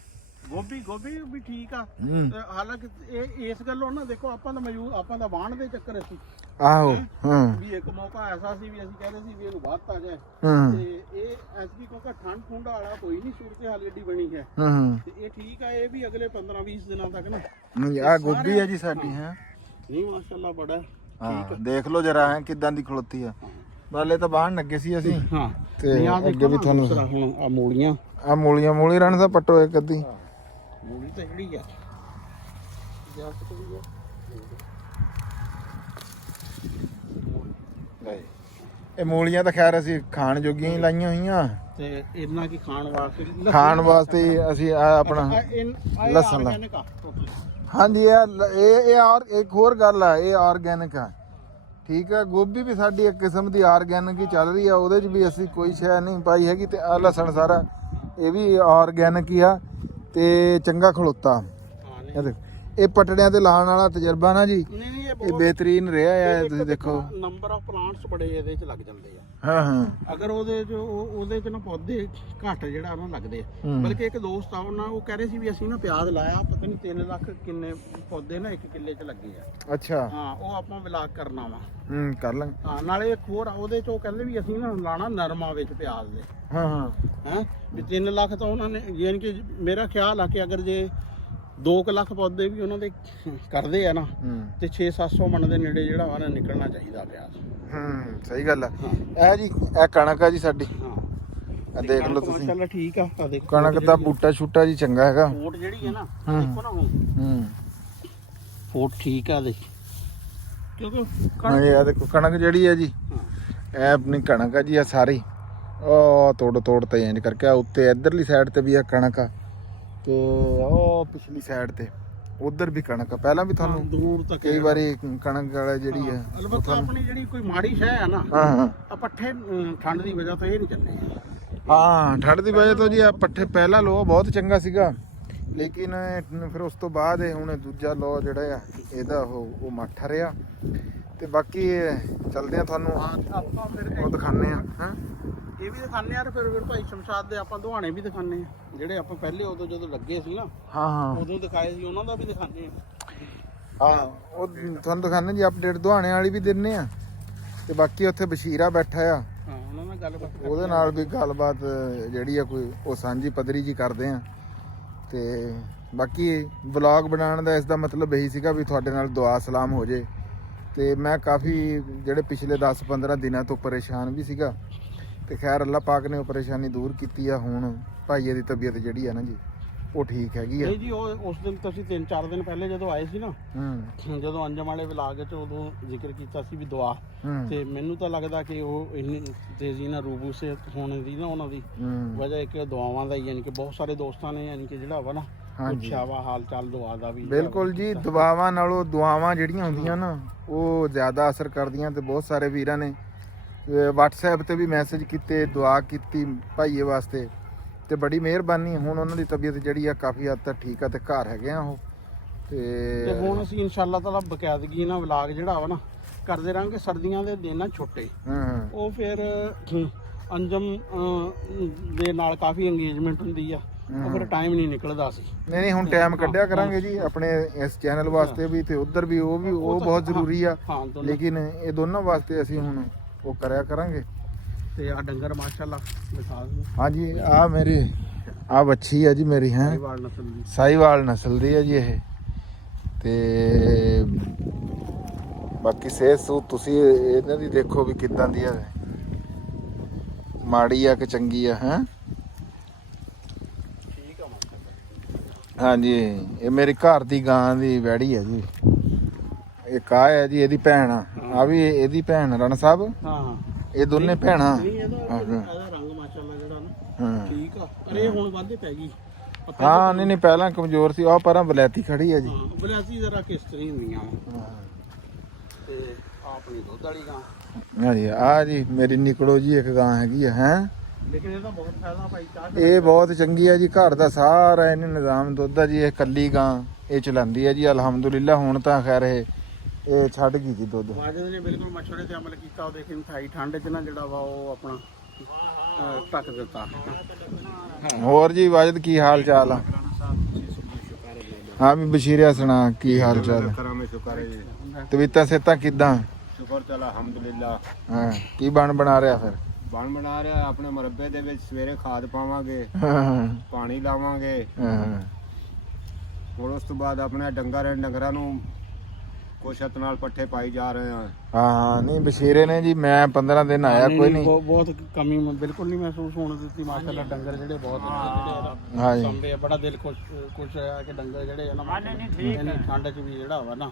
ਗੋਭੀ ਵੀ ਠੀਕ ਆ। ਹੂੰ ਤੇ ਹਾਲਾਂਕਿ ਇਹ ਇਸ ਗੱਲੋਂ ਨਾ ਦੇਖੋ ਆਪਾਂ ਤਾਂ ਮੌਜੂਦ ਆਪਾਂ ਤਾਂ ਵਾਹਣ ਦੇ ਚੱਕਰ ਅਸੀਂ ਆਹੋ ਹਾਂ ਵੀ ਇੱਕ ਮੌਕਾ ਐਸਾ ਸੀ ਵੀ ਅਸੀਂ ਕਹਿੰਦੇ ਸੀ ਵੀ ਇਹਨੂੰ ਵੱਧ ਆ ਜਾਏ, ਹਾਂ ਤੇ ਇਹ ਐਸੀ ਕਿਉਂਕਿ ਠੰਡ ਠੁੰਡਾ ਵਾਲਾ ਕੋਈ ਨਹੀਂ ਸੂਰਤ ਹਾਲ ਏਡੀ ਬਣੀ ਹੈ, ਹਾਂ ਤੇ ਇਹ ਠੀਕ ਆ। ਇਹ ਵੀ ਅਗਲੇ 15-20 ਦਿਨਾਂ ਤੱਕ ਨਾ ਆ ਗੋਭੀ ਆ ਜੀ ਸਾਡੀ ਹੈ। ਨਹੀਂ ਮਾਸ਼ਾਅੱਲਾ ਬੜਾ ਹਾਂ ਦੇਖ ਲਓ ਜਰਾ ਹੈ ਕਿਦਾਂ ਦੀ ਖਲੋਤੀ ਆ, ਬਾਲੇ ਤਾਂ ਬਾਹਣ ਲੱਗੇ ਸੀ ਅਸੀਂ ਹਾਂ। ਤੇ ਨਹੀਂ ਆ ਅੱਗੇ ਦੇਖੋ ਵੀ ਨਾ ਤੁਹਾਨੂੰ ਦੂਸਰਾ ਹੁਣ ਆ ਮੂਲੀਆਂ, ਆ ਮੂਲੀ ਰਾਣਾ ਸਾਹਿਬ ਪੱਟੋ ਇੱਕ ਅੱਧੀ। ਮੂਲੀ ਤਾਂ ਜਿਹੜੀ ਆ ਜਾ ਸਕਦੀ ਆ। ਇਹ ਮੂਲੀਆਂ ਤਾਂ ਖੈਰ ਅਸੀਂ ਖਾਣ ਜੋਗੀਆਂ ਹੀ ਲਾਈਆਂ ਹੋਈਆਂ, ਤੇ ਇਹਨਾਂ ਕੀ ਖਾਣ ਵਾਸਤੇ ਖਾਣ ਵਾਸਤੇ ਹੀ ਅਸੀਂ ਆ ਆਪਣਾ ਲਸਣ ਲਾ। ਹਾਂਜੀ ਇਹ ਔਰ ਇੱਕ ਹੋਰ ਗੱਲ ਆ, ਇਹ ਆਰਗੈਨਿਕ ਆ ਠੀਕ ਆ। ਗੋਭੀ ਵੀ ਸਾਡੀ ਇੱਕ ਕਿਸਮ ਦੀ ਆਰਗੈਨਿਕ ਹੀ ਚੱਲ ਰਹੀ ਆ, ਉਹਦੇ 'ਚ ਵੀ ਅਸੀਂ ਕੋਈ ਸ਼ੈ ਨਹੀਂ ਪਾਈ ਹੈਗੀ। ਤੇ ਆ ਲਸਣ ਸਾਰਾ ਇਹ ਵੀ ਆਰਗੈਨਿਕ ਹੀ ਆ ਤੇ ਚੰਗਾ ਖਲੋਤਾ। ਇਹ ਦੇਖੋ ਇਹ ਪਟੜਿਆਂ ਤੇ ਲਾਉਣ ਵਾਲਾ ਤਜਰਬਾ ਨਾ ਜੀ ਨਹੀਂ ਇਹ ਬਿਹਤਰੀਨ ਰਿਹਾ ਆ। ਤੁਸੀਂ ਦੇਖੋ ਨੰਬਰ ਆਫ ਪਲਾਂਟਸ ਬੜੇ ਇਹਦੇ ਚ ਲੱਗ ਜਾਂਦੇ ਆ। ਹਾਂ ਹਾਂ ਅਗਰ ਉਹਦੇ ਚ ਨਾ ਪੌਦੇ ਘੱਟ ਜਿਹੜਾ ਨਾ ਲੱਗਦੇ ਆ। ਹੂੰ। ਬਲਕਿ ਇੱਕ ਦੋਸਤ ਆ ਉਹਨਾਂ ਉਹ ਕਹਿ ਰਹੇ ਸੀ ਵੀ ਅਸੀਂ ਨਾ ਪਿਆਜ਼ ਲਾਇਆ, ਪਤਾ ਨਹੀਂ 3 ਲੱਖ ਕਿੰਨੇ ਪੌਦੇ ਨਾ 1 ਕਿੱਲੇ ਚ ਲੱਗੇ ਆ। ਅੱਛਾ ਹਾਂ ਉਹ ਆਪਾਂ ਵਲਾਗ ਕਰਨਾ ਵਾ। ਕਰ ਲਾਂਗੇ। ਹਾਂ ਨਾਲੇ ਇੱਕ ਹੋਰ ਆ, ਉਹਦੇ ਚ ਉਹ ਕਹਿੰਦੇ ਵੀ ਅਸੀਂ ਨਾ ਲਾਣਾ ਨਰਮਾ ਵਿੱਚ ਪਿਆਜ਼ ਦੇ। ਹਾਂ ਹਾਂ ਹੈ ਵੀ 3 ਲੱਖ ਤਾਂ ਉਹਨਾਂ ਨੇ, ਯਾਨੀ ਕਿ ਮੇਰਾ ਖਿਆਲ ਆ ਕਿ ਅਗਰ ਜੇ 2 ਲੱਖ ਪੌਦੇ ਵੀ ਉਹਨਾਂ ਦੇ ਕਰਦੇ ਆ ਨਾ ਤੇ 600-700 ਮਣ ਦੇ ਨੇੜੇ ਜਿਹੜਾ ਵਾ ਨਾ ਨਿਕਲਣਾ ਚਾਹੀਦਾ ਪਿਆਜ਼। ਸਹੀ ਗੱਲ ਆ। ਇਹ ਜੀ ਇਹ ਕਣਕ ਆ ਜੀ ਸਾਡੀ, ਹਾਂ ਆ ਦੇਖ ਲਓ ਤੁਸੀਂ ਚੱਲ ਠੀਕ ਆ। ਆ ਦੇਖੋ ਕਣਕ ਦਾ ਬੂਟਾ ਛੂਟਾ ਜੀ ਚੰਗਾ ਹੈਗਾ। ਫੋਟ ਜਿਹੜੀ ਹੈ ਨਾ ਦੇਖੋ ਨਾ ਹੁਣ ਫੋਟ ਠੀਕ ਆ ਦੇ, ਕਿਉਂਕਿ ਹਾਂ ਇਹ ਦੇਖੋ ਕਣਕ ਜਿਹੜੀ ਹੈ ਜੀ ਇਹ ਆਪਣੀ ਕਣਕ ਆ ਜੀ ਆ ਸਾਰੀ। ਉਹ ਤੋੜ ਤੇ ਇੰਜ ਕਰਕੇ ਆ ਉੱਤੇ ਇਧਰਲੀ ਸਾਈਡ ਤੇ ਵੀ ਆ ਕਣਕ ਆ ਤੇ ਉਹ ਪਿਛਲੀ ਸਾਈਡ ਤੇ ਉਧਰ ਵੀ ਕਣਕ ਆ। ਪਹਿਲਾਂ ਵੀ ਤੁਹਾਨੂੰ ਦੂਰ ਤੱਕ ਕਈ ਵਾਰੀ ਕਣਕ ਵਾਲਾ ਜਿਹੜੀ ਹੈ ਅਲਬੱਤ ਆਪਣੀ ਜਿਹੜੀ ਕੋਈ ਮਾੜੀ ਸ਼ੈ ਆ ਨਾ ਹਾਂ ਹਾਂ ਆ ਪੱਠੇ ਠੰਡ ਦੀ ਵਜ੍ਹਾ ਤੋਂ ਇਹ ਨਹੀਂ ਚੱਲੇ। ਹਾਂ ਠੰਡ ਦੀ ਵਜ੍ਹਾ ਤੋਂ ਜੀ ਆ ਪੱਠੇ ਪਹਿਲਾ ਲੋ ਬਹੁਤ ਚੰਗਾ ਸੀਗਾ, ਲੇਕਿਨ ਫਿਰ ਉਸ ਤੋਂ ਬਾਅਦ ਇਹ ਹੁਣ ਦੂਜਾ ਲੋ ਜਿਹੜਾ ਆ ਇਹਦਾ ਉਹ ਮੱਠ ਰਿਹਾ। ਤੇ ਬਾਕੀ ਚੱਲਦੇ ਆ ਤੁਹਾਨੂੰ ਆਪਾਂ ਫਿਰ ਉਹ ਦਿਖਾਣੇ ਆ। ਹਾਂ ਇਹ ਵੀ ਦਿਖਾਣੇ ਆ, ਫਿਰ ਭਾਈ ਸ਼ਮਸ਼ਾਦ ਦੇ ਆਪਾਂ ਦੁਹਾਣੇ ਵੀ ਦਿਖਾਣੇ ਆ, ਜਿਹੜੇ ਆਪਾਂ ਪਹਿਲੇ ਉਦੋਂ ਜਦੋਂ ਲੱਗੇ ਸੀ ਨਾ ਹਾਂ ਹਾਂ ਉਦੋਂ ਦਿਖਾਏ ਸੀ, ਉਹਨਾਂ ਦਾ ਵੀ ਦਿਖਾਣੇ ਆ। ਹਾਂ ਉਹ ਤੁਹਾਨੂੰ ਦਿਖਾਣੇ ਜੀ ਅਪਡੇਟ ਦੁਹਾਣੇ ਵਾਲੀ ਵੀ ਦਿੰਨੇ ਆ। ਤੇ ਬਾਕੀ ਉੱਥੇ ਬਸ਼ੀਰਾ ਬੈਠਾ ਆ, ਹਾਂ ਉਹਨਾਂ ਨਾਲ ਗੱਲਬਾਤ ਉਹਦੇ ਨਾਲ ਵੀ ਗੱਲਬਾਤ ਜਿਹੜੀ ਆ ਕੋਈ ਉਹ ਸਾਂਝੀ ਪੱਧਰੀ ਜੀ ਕਰਦੇ ਆ। ਤੇ ਬਾਕੀ ਵਲੌਗ ਬਣਾਉਣ ਦਾ ਇਸ ਦਾ ਮਤਲਬ ਇਹੀ ਸੀਗਾ ਵੀ ਤੁਹਾਡੇ ਨਾਲ ਦੁਆ ਸਲਾਮ ਹੋ ਜੇ। ਤੇ ਮੈਂ ਕਾਫੀ ਜਿਹੜੇ ਪਿਛਲੇ 10-15 ਦਿਨਾਂ ਤੋਂ ਪਰੇਸ਼ਾਨ ਵੀ ਸੀਗਾ, ਤੇ ਖੈਰ ਅੱਲਾਹ ਪਾਕ ਨੇ ਉਹ ਪਰੇਸ਼ਾਨੀ ਦੂਰ ਕੀਤੀ ਆ। ਹੁਣ ਭਾਈਏ ਦੀ ਤਬੀਅਤ ਜਿਹੜੀ ਆ ਨਾ ਜੀ ਉਹ ਠੀਕ ਹੈਗੀ ਆ। ਨਹੀਂ ਜੀ ਉਹ ਉਸ ਦਿਨ ਤੁਸੀਂ 3-4 ਦਿਨ ਪਹਿਲੇ ਜਦੋਂ ਆਏ ਸੀ ਨਾ, ਜਦੋਂ ਅੰਜਮ ਵਾਲੇ ਵਲਾਗ 'ਚ ਉਦੋਂ ਜ਼ਿਕਰ ਕੀਤਾ ਸੀ ਵੀ ਦੁਆ, ਤੇ ਮੈਨੂੰ ਤਾਂ ਲੱਗਦਾ ਕਿ ਉਹ ਇੰਨੀ ਤੇਜ਼ੀ ਨਾਲ ਰੂਬੂ ਸੇ ਹੋਣ ਦੀ ਨਾ ਉਹਨਾਂ ਦੀ ਵਜ੍ਹਾ ਇੱਕ ਦੁਆਵਾਂ ਦਾ ਹੀ, ਯਾਨੀ ਕਿ ਬਹੁਤ ਸਾਰੇ ਦੋਸਤਾਂ ਨੇ ਯਾਨੀ ਕਿ ਜਿਹੜਾ ਵਾ ਨਾ ਪੁੱਛਿਆ ਵਾ ਹਾਲ ਚਾਲ ਦੁਆ ਦਾ ਵੀ। ਬਿਲਕੁਲ ਜੀ ਦੁਆਵਾਂ ਨਾਲੋਂ ਦੁਆਵਾਂ ਜਿਹੜੀਆਂ ਹੁੰਦੀਆਂ ਨਾ ਉਹ ਜ਼ਿਆਦਾ ਅਸਰ ਕਰਦੀਆਂ। ਤੇ ਬਹੁਤ ਸਾਰੇ ਵੀਰਾਂ ਨੇ WhatsApp ਤੇ ਵੀ ਮੈਸੇਜ ਕੀਤੇ, ਦੁਆ ਕੀਤੀ ਭਾਈਏ ਵਾਸਤੇ, ਤੇ ਬੜੀ ਮਿਹਰਬਾਨੀ। ਹੁਣ ਉਹਨਾਂ ਦੀ ਤਬੀਅਤ ਜਿਹੜੀ ਆ ਕਾਫੀ ਹੱਦ ਤੱਕ ਠੀਕ ਆ ਤੇ ਘਰ ਹੈਗੇ ਆ ਉਹ। ਤੇ ਹੁਣ ਅਸੀਂ ਇਨਸ਼ਾਅੱਲਾ ਤਾਲਾ ਬਕਾਇਦਗੀ ਨਾਲ ਵਲਾਗ ਜਿਹੜਾ ਵਾ ਨਾ ਕਰਦੇ ਰਹਾਂਗੇ। ਸਰਦੀਆਂ ਦੇ ਦਿਨ ਆ ਛੋਟੇ, ਉਹ ਫਿਰ ਅੰਜਮ ਦੇ ਨਾਲ ਕਾਫੀ ਇੰਗੇਜਮੈਂਟ ਹੁੰਦੀ ਆ, ਉਹ ਫਿਰ ਟਾਈਮ ਨਹੀਂ ਨਿਕਲਦਾ ਸੀ। ਨਹੀਂ ਹੁਣ ਟਾਈਮ ਕੱਢਿਆ ਕਰਾਂਗੇ ਜੀ ਆਪਣੇ ਇਸ ਚੈਨਲ ਵਾਸਤੇ ਵੀ ਤੇ ਉਧਰ ਵੀ, ਉਹ ਬਹੁਤ ਜ਼ਰੂਰੀ ਆ, ਲੇਕਿਨ ਇਹ ਦੋਨਾਂ ਵਾਸਤੇ ਅਸੀਂ ਹੁਣ ਉਹ ਕਰਿਆ ਕਰਾਂਗੇ। ਤੇ ਆ ਡੰਗਰ ਮਾਸ਼ਾਅੱਲਾ ਦਿਖਾ ਦਿਓ। ਹਾਂਜੀ ਆ ਮੇਰੀ ਆ ਵੱਛੀ ਆ ਜੀ ਮੇਰੀ, ਹੈ ਸਾਹੀਵਾਲ ਨਸਲ ਦੀ, ਸਾਹੀਵਾਲ ਨਸਲ ਦੀ ਹੈ ਜੀ ਇਹ। ਤੇ ਬਾਕੀ ਸਿਹਤ ਸੂਤ ਤੁਸੀਂ ਇਹਨਾਂ ਦੀ ਦੇਖੋ ਵੀ ਕਿੱਦਾਂ ਦੀ ਹੈ, ਮਾੜੀ ਆ ਕਿ ਚੰਗੀ ਆ, ਹੈ ਠੀਕ ਆ ਮਾਸ਼ਾਅੱਲਾ। ਹਾਂਜੀ ਇਹ ਮੇਰੀ ਘਰ ਦੀ ਗਾਂ ਦੀ ਵੈੜੀ ਹੈ ਜੀ। ਇੱਕ ਆ ਹੈ ਜੀ ਇਹਦੀ ਭੈਣ ਆ ਵੀ ਇਹਦੀ ਭੈਣ ਰਣ ਸਾਹਿਬ। ਹਾਂ ਇਹ ਦੋਨੇ ਭੈਣਾਂ। ਇਹਦਾ ਰੰਗ ਮਾਸ਼ਾਅੱਲਾ ਜਿਹੜਾ ਨਾ ਹਾਂ ਠੀਕ ਆ, ਅਰੇ ਹੁਣ ਵਾਧੇ ਪੈ ਗਈ। ਹਾਂ ਨਹੀਂ ਪਹਿਲਾਂ ਕਮਜ਼ੋਰ ਸੀ, ਉਹ ਪਰਾਂ ਬਲੈਤੀ ਖੜੀ ਹੈ ਜੀ। ਬਲੈਤੀ ਜ਼ਰਾ ਕਿਸ ਤਰ੍ਹਾਂ ਹੁੰਦੀਆਂ ਤੇ ਆਪਣੀ ਦੁੱਧ ਵਾਲੀ ਗਾਂ। ਹਾਂਜੀ ਆ ਜੀ ਮੇਰੀ ਨਿਕਲੋ ਜੀ ਇੱਕ ਗਾਂ ਹੈਗੀ ਆ, ਹੈ ਲੇਕਿਨ ਇਹਦਾ ਬਹੁਤ ਫਾਇਦਾ ਭਾਈ, ਚਾਹ ਇਹ ਬਹੁਤ ਚੰਗੀ ਹੈ ਜੀ। ਘਰ ਦਾ ਸਾਰਾ ਇਹਨੇ ਨਿਜ਼ਾਮ ਦੁੱਧ ਦਾ ਜੀ। ਇਹ ਕੱਲੀ ਗਾਂ ਇਹ ਚਲਾਉਂਦੀ ਹੈ ਜੀ ਅਲਹਮਦੁਲਿਲਾ। ਹੁਣ ਤਾਂ ਖੈਰ ਇਹ ਛੱਡ ਗਈ ਜੀ ਦੁੱਧ। ਵਾਜਦ ਨੇ ਬਿਲਕੁਲ ਮਸ਼ਵਰੇ ਤੇ ਅਮਲ ਕੀਤਾ। ਉਹ ਦੇਖੀ ਮਿਠਾਈ ਠੰਡ ਚ ਨਾ ਜਿਹੜਾ ਵਾ ਉਹ ਆਪਣਾ ਢੱਕ ਦਿੱਤਾ। ਹੋਰ ਜੀ ਵਾਜਦ ਕੀ ਹਾਲ ਚਾਲ ਆ? ਹਾਂ ਵੀ ਬਸ਼ੀਰਿਆ ਸੁਣਾ ਕੀ ਹਾਲ ਚਾਲ ਹੈ? ਤਵੀਤਾ ਸੇਤਾ ਕਿਦਾਂ? ਸ਼ੁਕਰ ਚੱਲ ਅਲਹਮਦੁਲਿਲਾ। ਹਾਂ ਕੀ ਬਣਾ ਰਿਹਾ ਫਿਰ? ਬਣਾ ਰਿਹਾ ਆਪਣੇ ਮੁਰੱਬੇ ਦੇ ਵਿੱਚ। ਸਵੇਰੇ ਖਾਦ ਪਾਵਾਂਗੇ, ਪਾਣੀ ਲਾਵਾਂਗੇ। ਹੋਰ ਉਸ ਤੋਂ ਬਾਅਦ ਆਪਣੇ ਡੰਗਰਾਂ ਨੂੰ ਕੋਸ਼ਤ ਨਾਲ ਪੱਠੇ ਪਾਈ ਜਾ ਰਹੇ ਆ। ਹਾਂ ਨਹੀਂ ਬਸ਼ੀਰੇ ਨੇ ਜੀ, ਮੈਂ 15 ਦਿਨ ਆਇਆ ਕੋਈ ਨਹੀਂ। ਬਹੁਤ ਕਮੀ ਬਿਲਕੁਲ ਨਹੀਂ ਮਹਿਸੂਸ ਹੋਣ ਦਿੱਤੀ ਮਾਸ਼ਾਅੱਲਾ। ਡੰਗਰ ਜਿਹੜੇ ਬਹੁਤ ਹਾਂਜੀ ਸੰਭੇ ਬੜਾ ਦਿਲ ਖੁਸ਼ ਹੋਇਆ ਕਿ ਡੰਗਰ ਜਿਹੜੇ ਆ ਨਾ ਇੰਨੀ ਠੰਡ ਚ ਵੀ ਜਿਹੜਾ ਵਾ ਨਾ।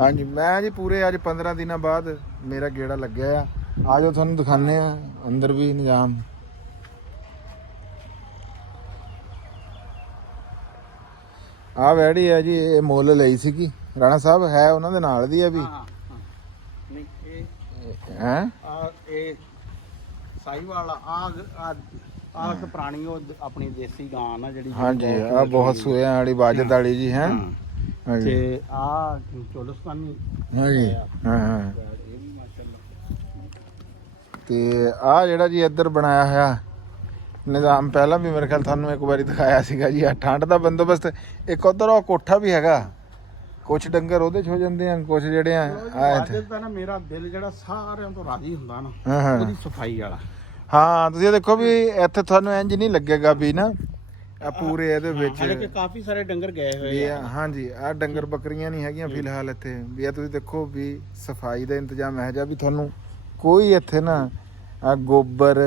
ਹਾਂਜੀ ਮੈਂ ਜੀ ਪੂਰੇ ਅੱਜ 15 ਦਿਨਾਂ ਬਾਅਦ ਮੇਰਾ ਗੇੜਾ ਲੱਗਿਆ ਆ। ਆਜੋ ਤੁਹਾਨੂੰ ਦਿਖਾਣੇ ਆ ਅੰਦਰ ਵੀ ਨਿਜ਼ਾਮ। ਆ ਵੈੜੀ ਹੈ ਜੀ, ਇਹ ਮੁੱਲ ਲਈ ਸੀਗੀ। ਰਾਣਾ ਸਾਹਿਬ ਹੈ ਉਹਨਾਂ ਦੇ ਨਾਲ ਦੀ ਆ ਵੀ, ਨਹੀਂ ਇਹ ਹੈ ਆ ਇਹ ਸਾਹੀਵਾਲ ਆ ਪੁਰਾਣੀ ਉਹ ਆਪਣੀ ਦੇਸੀ ਗਾਂ ਨਾ ਜਿਹੜੀ। ਹਾਂਜੀ ਆ ਬਹੁਤ ਸੂਇਆਂ ਵਾਲੀ ਵਾਜਦ ਵਾਲੀ ਜੀ, ਹੈ ਹਾਂਜੀ ਤੇ ਆ ਚੋਲਸਤਾਨੀ। ਹਾਂਜੀ ਹਾਂ ਹਾਂ। ਇਹ ਵੀ ਮਾਸ਼ਾਅੱਲਾ। ਤੇ ਆ ਜਿਹੜਾ ਜੀ ਇੱਧਰ ਬਣਾਇਆ ਹੋਇਆ ਨਿਜ਼ਾਮ ਪਹਿਲਾਂ ਵੀ ਮੇਰੇ ਖਿਆਲ ਤੁਹਾਨੂੰ ਇੱਕ ਵਾਰੀ ਦਿਖਾਇਆ ਸੀਗਾ ਜੀ। ਆ ਠੰਡ ਦਾ ਬੰਦੋਬਸਤ। ਇੱਕ ਉਧਰ ਉਹ ਕੋਠਾ ਵੀ ਹੈਗਾ, ਕੁਛ ਡੰਗਰ ਉਹਦੇ ਚ ਹੋ ਜਾਂਦੇ ਆ, ਕੁਛ ਜਿਹੜੇ ਆ ਇੱਥੇ। ਤਾਂ ਨਾ ਮੇਰਾ ਦਿਲ ਜਿਹੜਾ ਸਾਰਿਆਂ ਤੋਂ ਰਾਜ਼ੀ ਹੁੰਦਾ ਨਾ ਹਾਂ ਉਹਦੀ ਸਫਾਈ ਵਾਲਾ। ਹਾਂ ਤੁਸੀਂ ਦੇਖੋ ਵੀ ਇੱਥੇ ਤੁਹਾਨੂੰ ਇੰਜ ਨਹੀਂ ਲੱਗੇਗਾ ਵੀ ਨਾ ਆ ਪੂਰੇ ਇਹਦੇ ਵਿੱਚ ਹਾਲੇ ਕਿ ਕਾਫੀ ਸਾਰੇ ਡੰਗਰ ਗਏ ਹੋਏ ਆ। ਹਾਂਜੀ ਆ ਡੰਗਰ ਬੱਕਰੀਆਂ ਨਹੀਂ ਹੈਗੀਆਂ ਫਿਲਹਾਲ ਇੱਥੇ ਵੀ। ਆ ਤੁਸੀਂ ਦੇਖੋ ਵੀ ਸਫਾਈ ਦਾ ਇੰਤਜ਼ਾਮ ਹੈ ਜਾਂ ਵੀ ਤੁਹਾਨੂੰ ਕੋਈ ਇੱਥੇ ਨਾ ਆ ਗੋਬਰ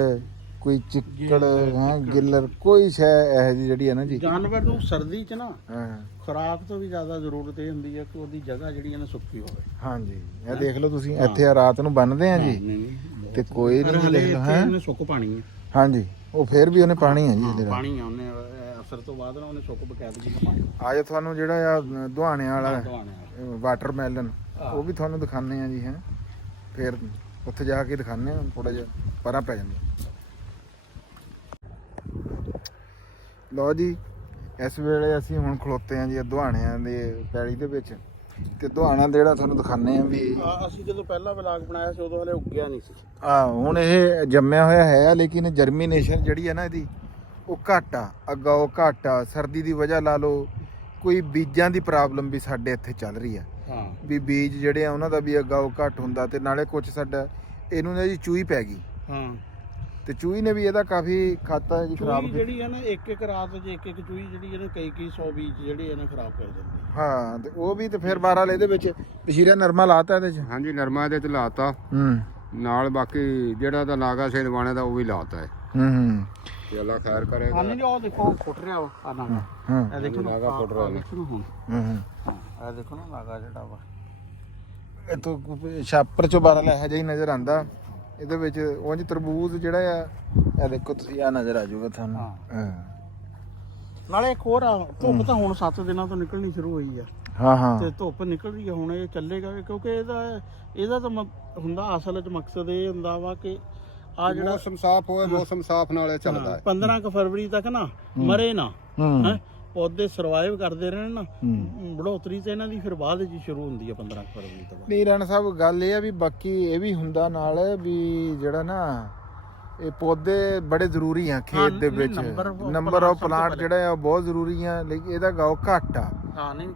ਕੋਈ ਚਿੱਕੜ ਹੈ ਗਿੱਲਰ ਕੋਈ ਸ਼ੈ ਇਹ ਜਿਹੀ ਜਿਹੜੀ ਹੈ ਨਾ ਜੀ। ਜਾਨਵਰ ਨੂੰ ਸਰਦੀ ਚ ਨਾ ਹਾਂ ਖੁਰਾਕ ਤੋਂ ਵੀ ਜ਼ਿਆਦਾ ਜ਼ਰੂਰਤ ਇਹ ਹੁੰਦੀ ਹੈ ਕਿ ਉਹਦੀ ਜਗ੍ਹਾ ਜਿਹੜੀ ਹੈ ਨਾ ਸੁੱਕੀ ਹੋਵੇ। ਹਾਂਜੀ ਇਹ ਦੇਖ ਲਓ ਤੁਸੀਂ ਇੱਥੇ ਰਾਤ ਨੂੰ ਬੰਨਦੇ ਆ ਜੀ ਤੇ ਕੋਈ ਨਹੀਂ ਦੇਖ ਲਓ ਹੈ ਉਹਨੇ ਸੁੱਕ ਪਾਣੀ ਹੈ। ਹਾਂਜੀ ਉਹ ਫੇਰ ਵੀ ਉਹਨੇ ਪਾਣੀ ਹੈ ਜੀ ਇਹਦੇ ਨਾਲ। ਪਾਣੀ ਆ ਉਹਨੇ ਅਸਰ ਤੋਂ ਬਾਅਦ ਨਾ ਉਹਨੇ ਸੁੱਕ ਬਕਾਇਦਗੀ ਪਾਣੀ। ਆਜੋ ਤੁਹਾਨੂੰ ਜਿਹੜਾ ਆ ਦੁਹਾਣੇ ਵਾਲਾ ਵਾਟਰਮੈਲਨ ਉਹ ਵੀ ਤੁਹਾਨੂੰ ਦਿਖਾਣੇ ਆ ਜੀ। ਹੈ ਫੇਰ ਉੱਥੇ ਜਾ ਕੇ ਦਿਖਾਣੇ ਆ, ਥੋੜਾ ਜਿਹਾ ਪਰਾਂ ਪੈ ਜਾਂਦਾ। ਲਓ ਜੀ ਇਸ ਵੇਲੇ ਅਸੀਂ ਹੁਣ ਖਲੋਤੇ ਆ ਜੀ ਦੁਹਾਣਿਆਂ ਦੇ ਪੈਲੀ ਦੇ ਵਿੱਚ। ਤੇ ਦੁਹਾਣਾ ਜਿਹੜਾ ਤੁਹਾਨੂੰ ਦਿਖਾਣੇ ਆ ਵੀ ਅਸੀਂ ਜਦੋਂ ਪਹਿਲਾ ਵਲੌਗ ਬਣਾਇਆ ਸੀ ਉਦੋਂ ਹਲੇ ਉੱਗਿਆ ਨਹੀਂ ਸੀ। ਹੁਣ ਇਹ ਜੰਮਿਆ ਹੋਇਆ ਹੈ, ਲੇਕਿਨ ਜਰਮੀਨੇਸ਼ਨ ਜਿਹੜੀ ਹੈ ਨਾ ਇਹਦੀ ਉਹ ਘੱਟ ਆ। ਅੱਗਾ ਉਹ ਘੱਟ ਆ, ਸਰਦੀ ਦੀ ਵਜ੍ਹਾ ਲਾ ਲਓ, ਕੋਈ ਬੀਜਾਂ ਦੀ ਪ੍ਰੋਬਲਮ ਵੀ ਸਾਡੇ ਇੱਥੇ ਚੱਲ ਰਹੀ ਆ। ਹਾਂ ਵੀ ਬੀਜ ਜਿਹੜੇ ਆ ਉਹਨਾਂ ਦਾ ਵੀ ਅੱਗਾ ਉਹ ਘੱਟ ਹੁੰਦਾ। ਤੇ ਨਾਲੇ ਕੁਝ ਸਾਡਾ ਇਹਨੂੰ ਨਾ ਜੀ ਚੂਈ ਪੈ ਗਈ। ਹਾਂ ਤੇ ਚੂਈ ਨੇ ਵੀ ਇਹਦਾ ਕਾਫੀ ਖਾਤਾ ਜੀ ਖਰਾਬ ਚੂਈ ਜਿਹੜੀ ਹੈ ਨਾ ਇੱਕ ਰਾਤ ਚ ਇੱਕ ਚੂਈ ਜਿਹੜੀ ਹੈ ਨਾ ਕਈ 100 ਬੀਜ ਜਿਹੜੇ ਇਹਨੇ ਖਰਾਬ ਕਰ ਦਿੰਦੇ। ਹਾਂ ਤੇ ਉਹ ਵੀ ਤੇ ਫਿਰ ਬਹਰਾਲ ਇਹਦੇ ਵਿੱਚ ਪਸ਼ੀਰਾ ਨਰਮਾ ਲਾਤਾ ਇਹਦੇ ਚ। ਹਾਂਜੀ ਨਰਮਾ ਇਹਦੇ ਤੇ ਲਾਤਾ ਨਾਲ, ਬਾਕੀ ਜਿਹੜਾ ਤਾਂ ਨਾਗਾ ਸੇਲਵਾਣੇ ਦਾ ਉਹ ਵੀ ਲਾਤਾ ਹੈ। ਤੇ ਅੱਲਾ ਖੈਰ ਕਰੇਗਾ। ਹਾਂ ਨਹੀਂ ਉਹ ਦੇਖੋ ਫੁੱਟ ਰਿਹਾ ਵਾ ਆ ਨਾਗਾ। ਇਹ ਦੇਖੋ ਨਾਗਾ ਫੁੱਟ ਰਿਹਾ ਦੇਖੋ ਨਾ ਹੁਣ। ਇਹ ਦੇਖੋ ਨਾ ਨਾਗਾ ਜਿਹੜਾ ਵਾ ਇਹ ਤੋਂ ਛਾਪਰ ਚੋਂ ਬਹਰਾਲ ਇਹੋ ਜਿਹਾ ਹੀ ਨਜ਼ਰ ਆਂਦਾ। ਇਹਦੇ ਵਿੱਚ ਉਂਝ ਤਰਬੂਜ ਜਿਹੜਾ ਆ ਇਹ ਦੇਖੋ ਤੁਸੀਂ ਆ ਨਜ਼ਰ ਆ ਜਾਊਗਾ ਤੁਹਾਨੂੰ। ਨਾਲੇ ਇੱਕ ਹੋਰ ਆ, ਧੁੱਪ ਤਾਂ ਹੁਣ 7 ਦਿਨਾਂ ਤੋਂ ਨਿਕਲਣੀ ਸ਼ੁਰੂ ਹੋਈ ਆ। ਹਾਂ ਹਾਂ ਤੇ ਧੁੱਪ ਨਿਕਲ ਰਹੀ ਆ ਹੁਣ, ਇਹ ਚੱਲੇਗਾ ਕਿਉਂਕਿ ਇਹਦਾ ਤਾਂ ਹੁੰਦਾ ਅਸਲ 'ਚ ਮਕਸਦ ਇਹ ਹੁੰਦਾ ਵਾ ਕਿ ਆ ਜਿਹੜਾ ਮੌਸਮ ਸਾਫ਼ ਹੋਵੇ, ਮੌਸਮ ਸਾਫ਼ ਨਾਲ ਚੱਲਦਾ ਹੈ। 15 ਫਰਵਰੀ ਤੱਕ ਨਾ ਮਰੇ ਨਾ ਹੈ ਪੌਦੇ ਸਰਵਾਈਵ ਕਰਦੇ ਰਹਿਣ ਨਾ। ਬੜੋਤਰੀ ਤੇ ਇਹਨਾਂ ਦੀ ਫਿਰ ਬਾਅਦ ਜੀ ਸ਼ੁਰੂ ਹੁੰਦੀ ਆ 15 ਫਰਵਰੀ ਤੋਂ ਬਾਅਦ। ਨਹੀਂ ਰਾਣਾ ਸਾਹਿਬ ਗੱਲ ਇਹ ਆ ਵੀ ਬਾਕੀ ਇਹ ਵੀ ਹੁੰਦਾ ਨਾਲ ਵੀ ਜਿਹੜਾ ਨਾ ਇਹ ਪੌਦੇ ਬੜੇ ਜ਼ਰੂਰੀ ਆ ਖੇਤ ਦੇ ਵਿੱਚ। ਨੰਬਰ ਆਫ ਪਲਾਂਟ ਜਿਹੜਾ ਆ ਬਹੁਤ ਜ਼ਰੂਰੀ ਆ, ਲੇਕਿਨ ਇਹਦਾ ਗਾਉ ਘੱਟ ਆ,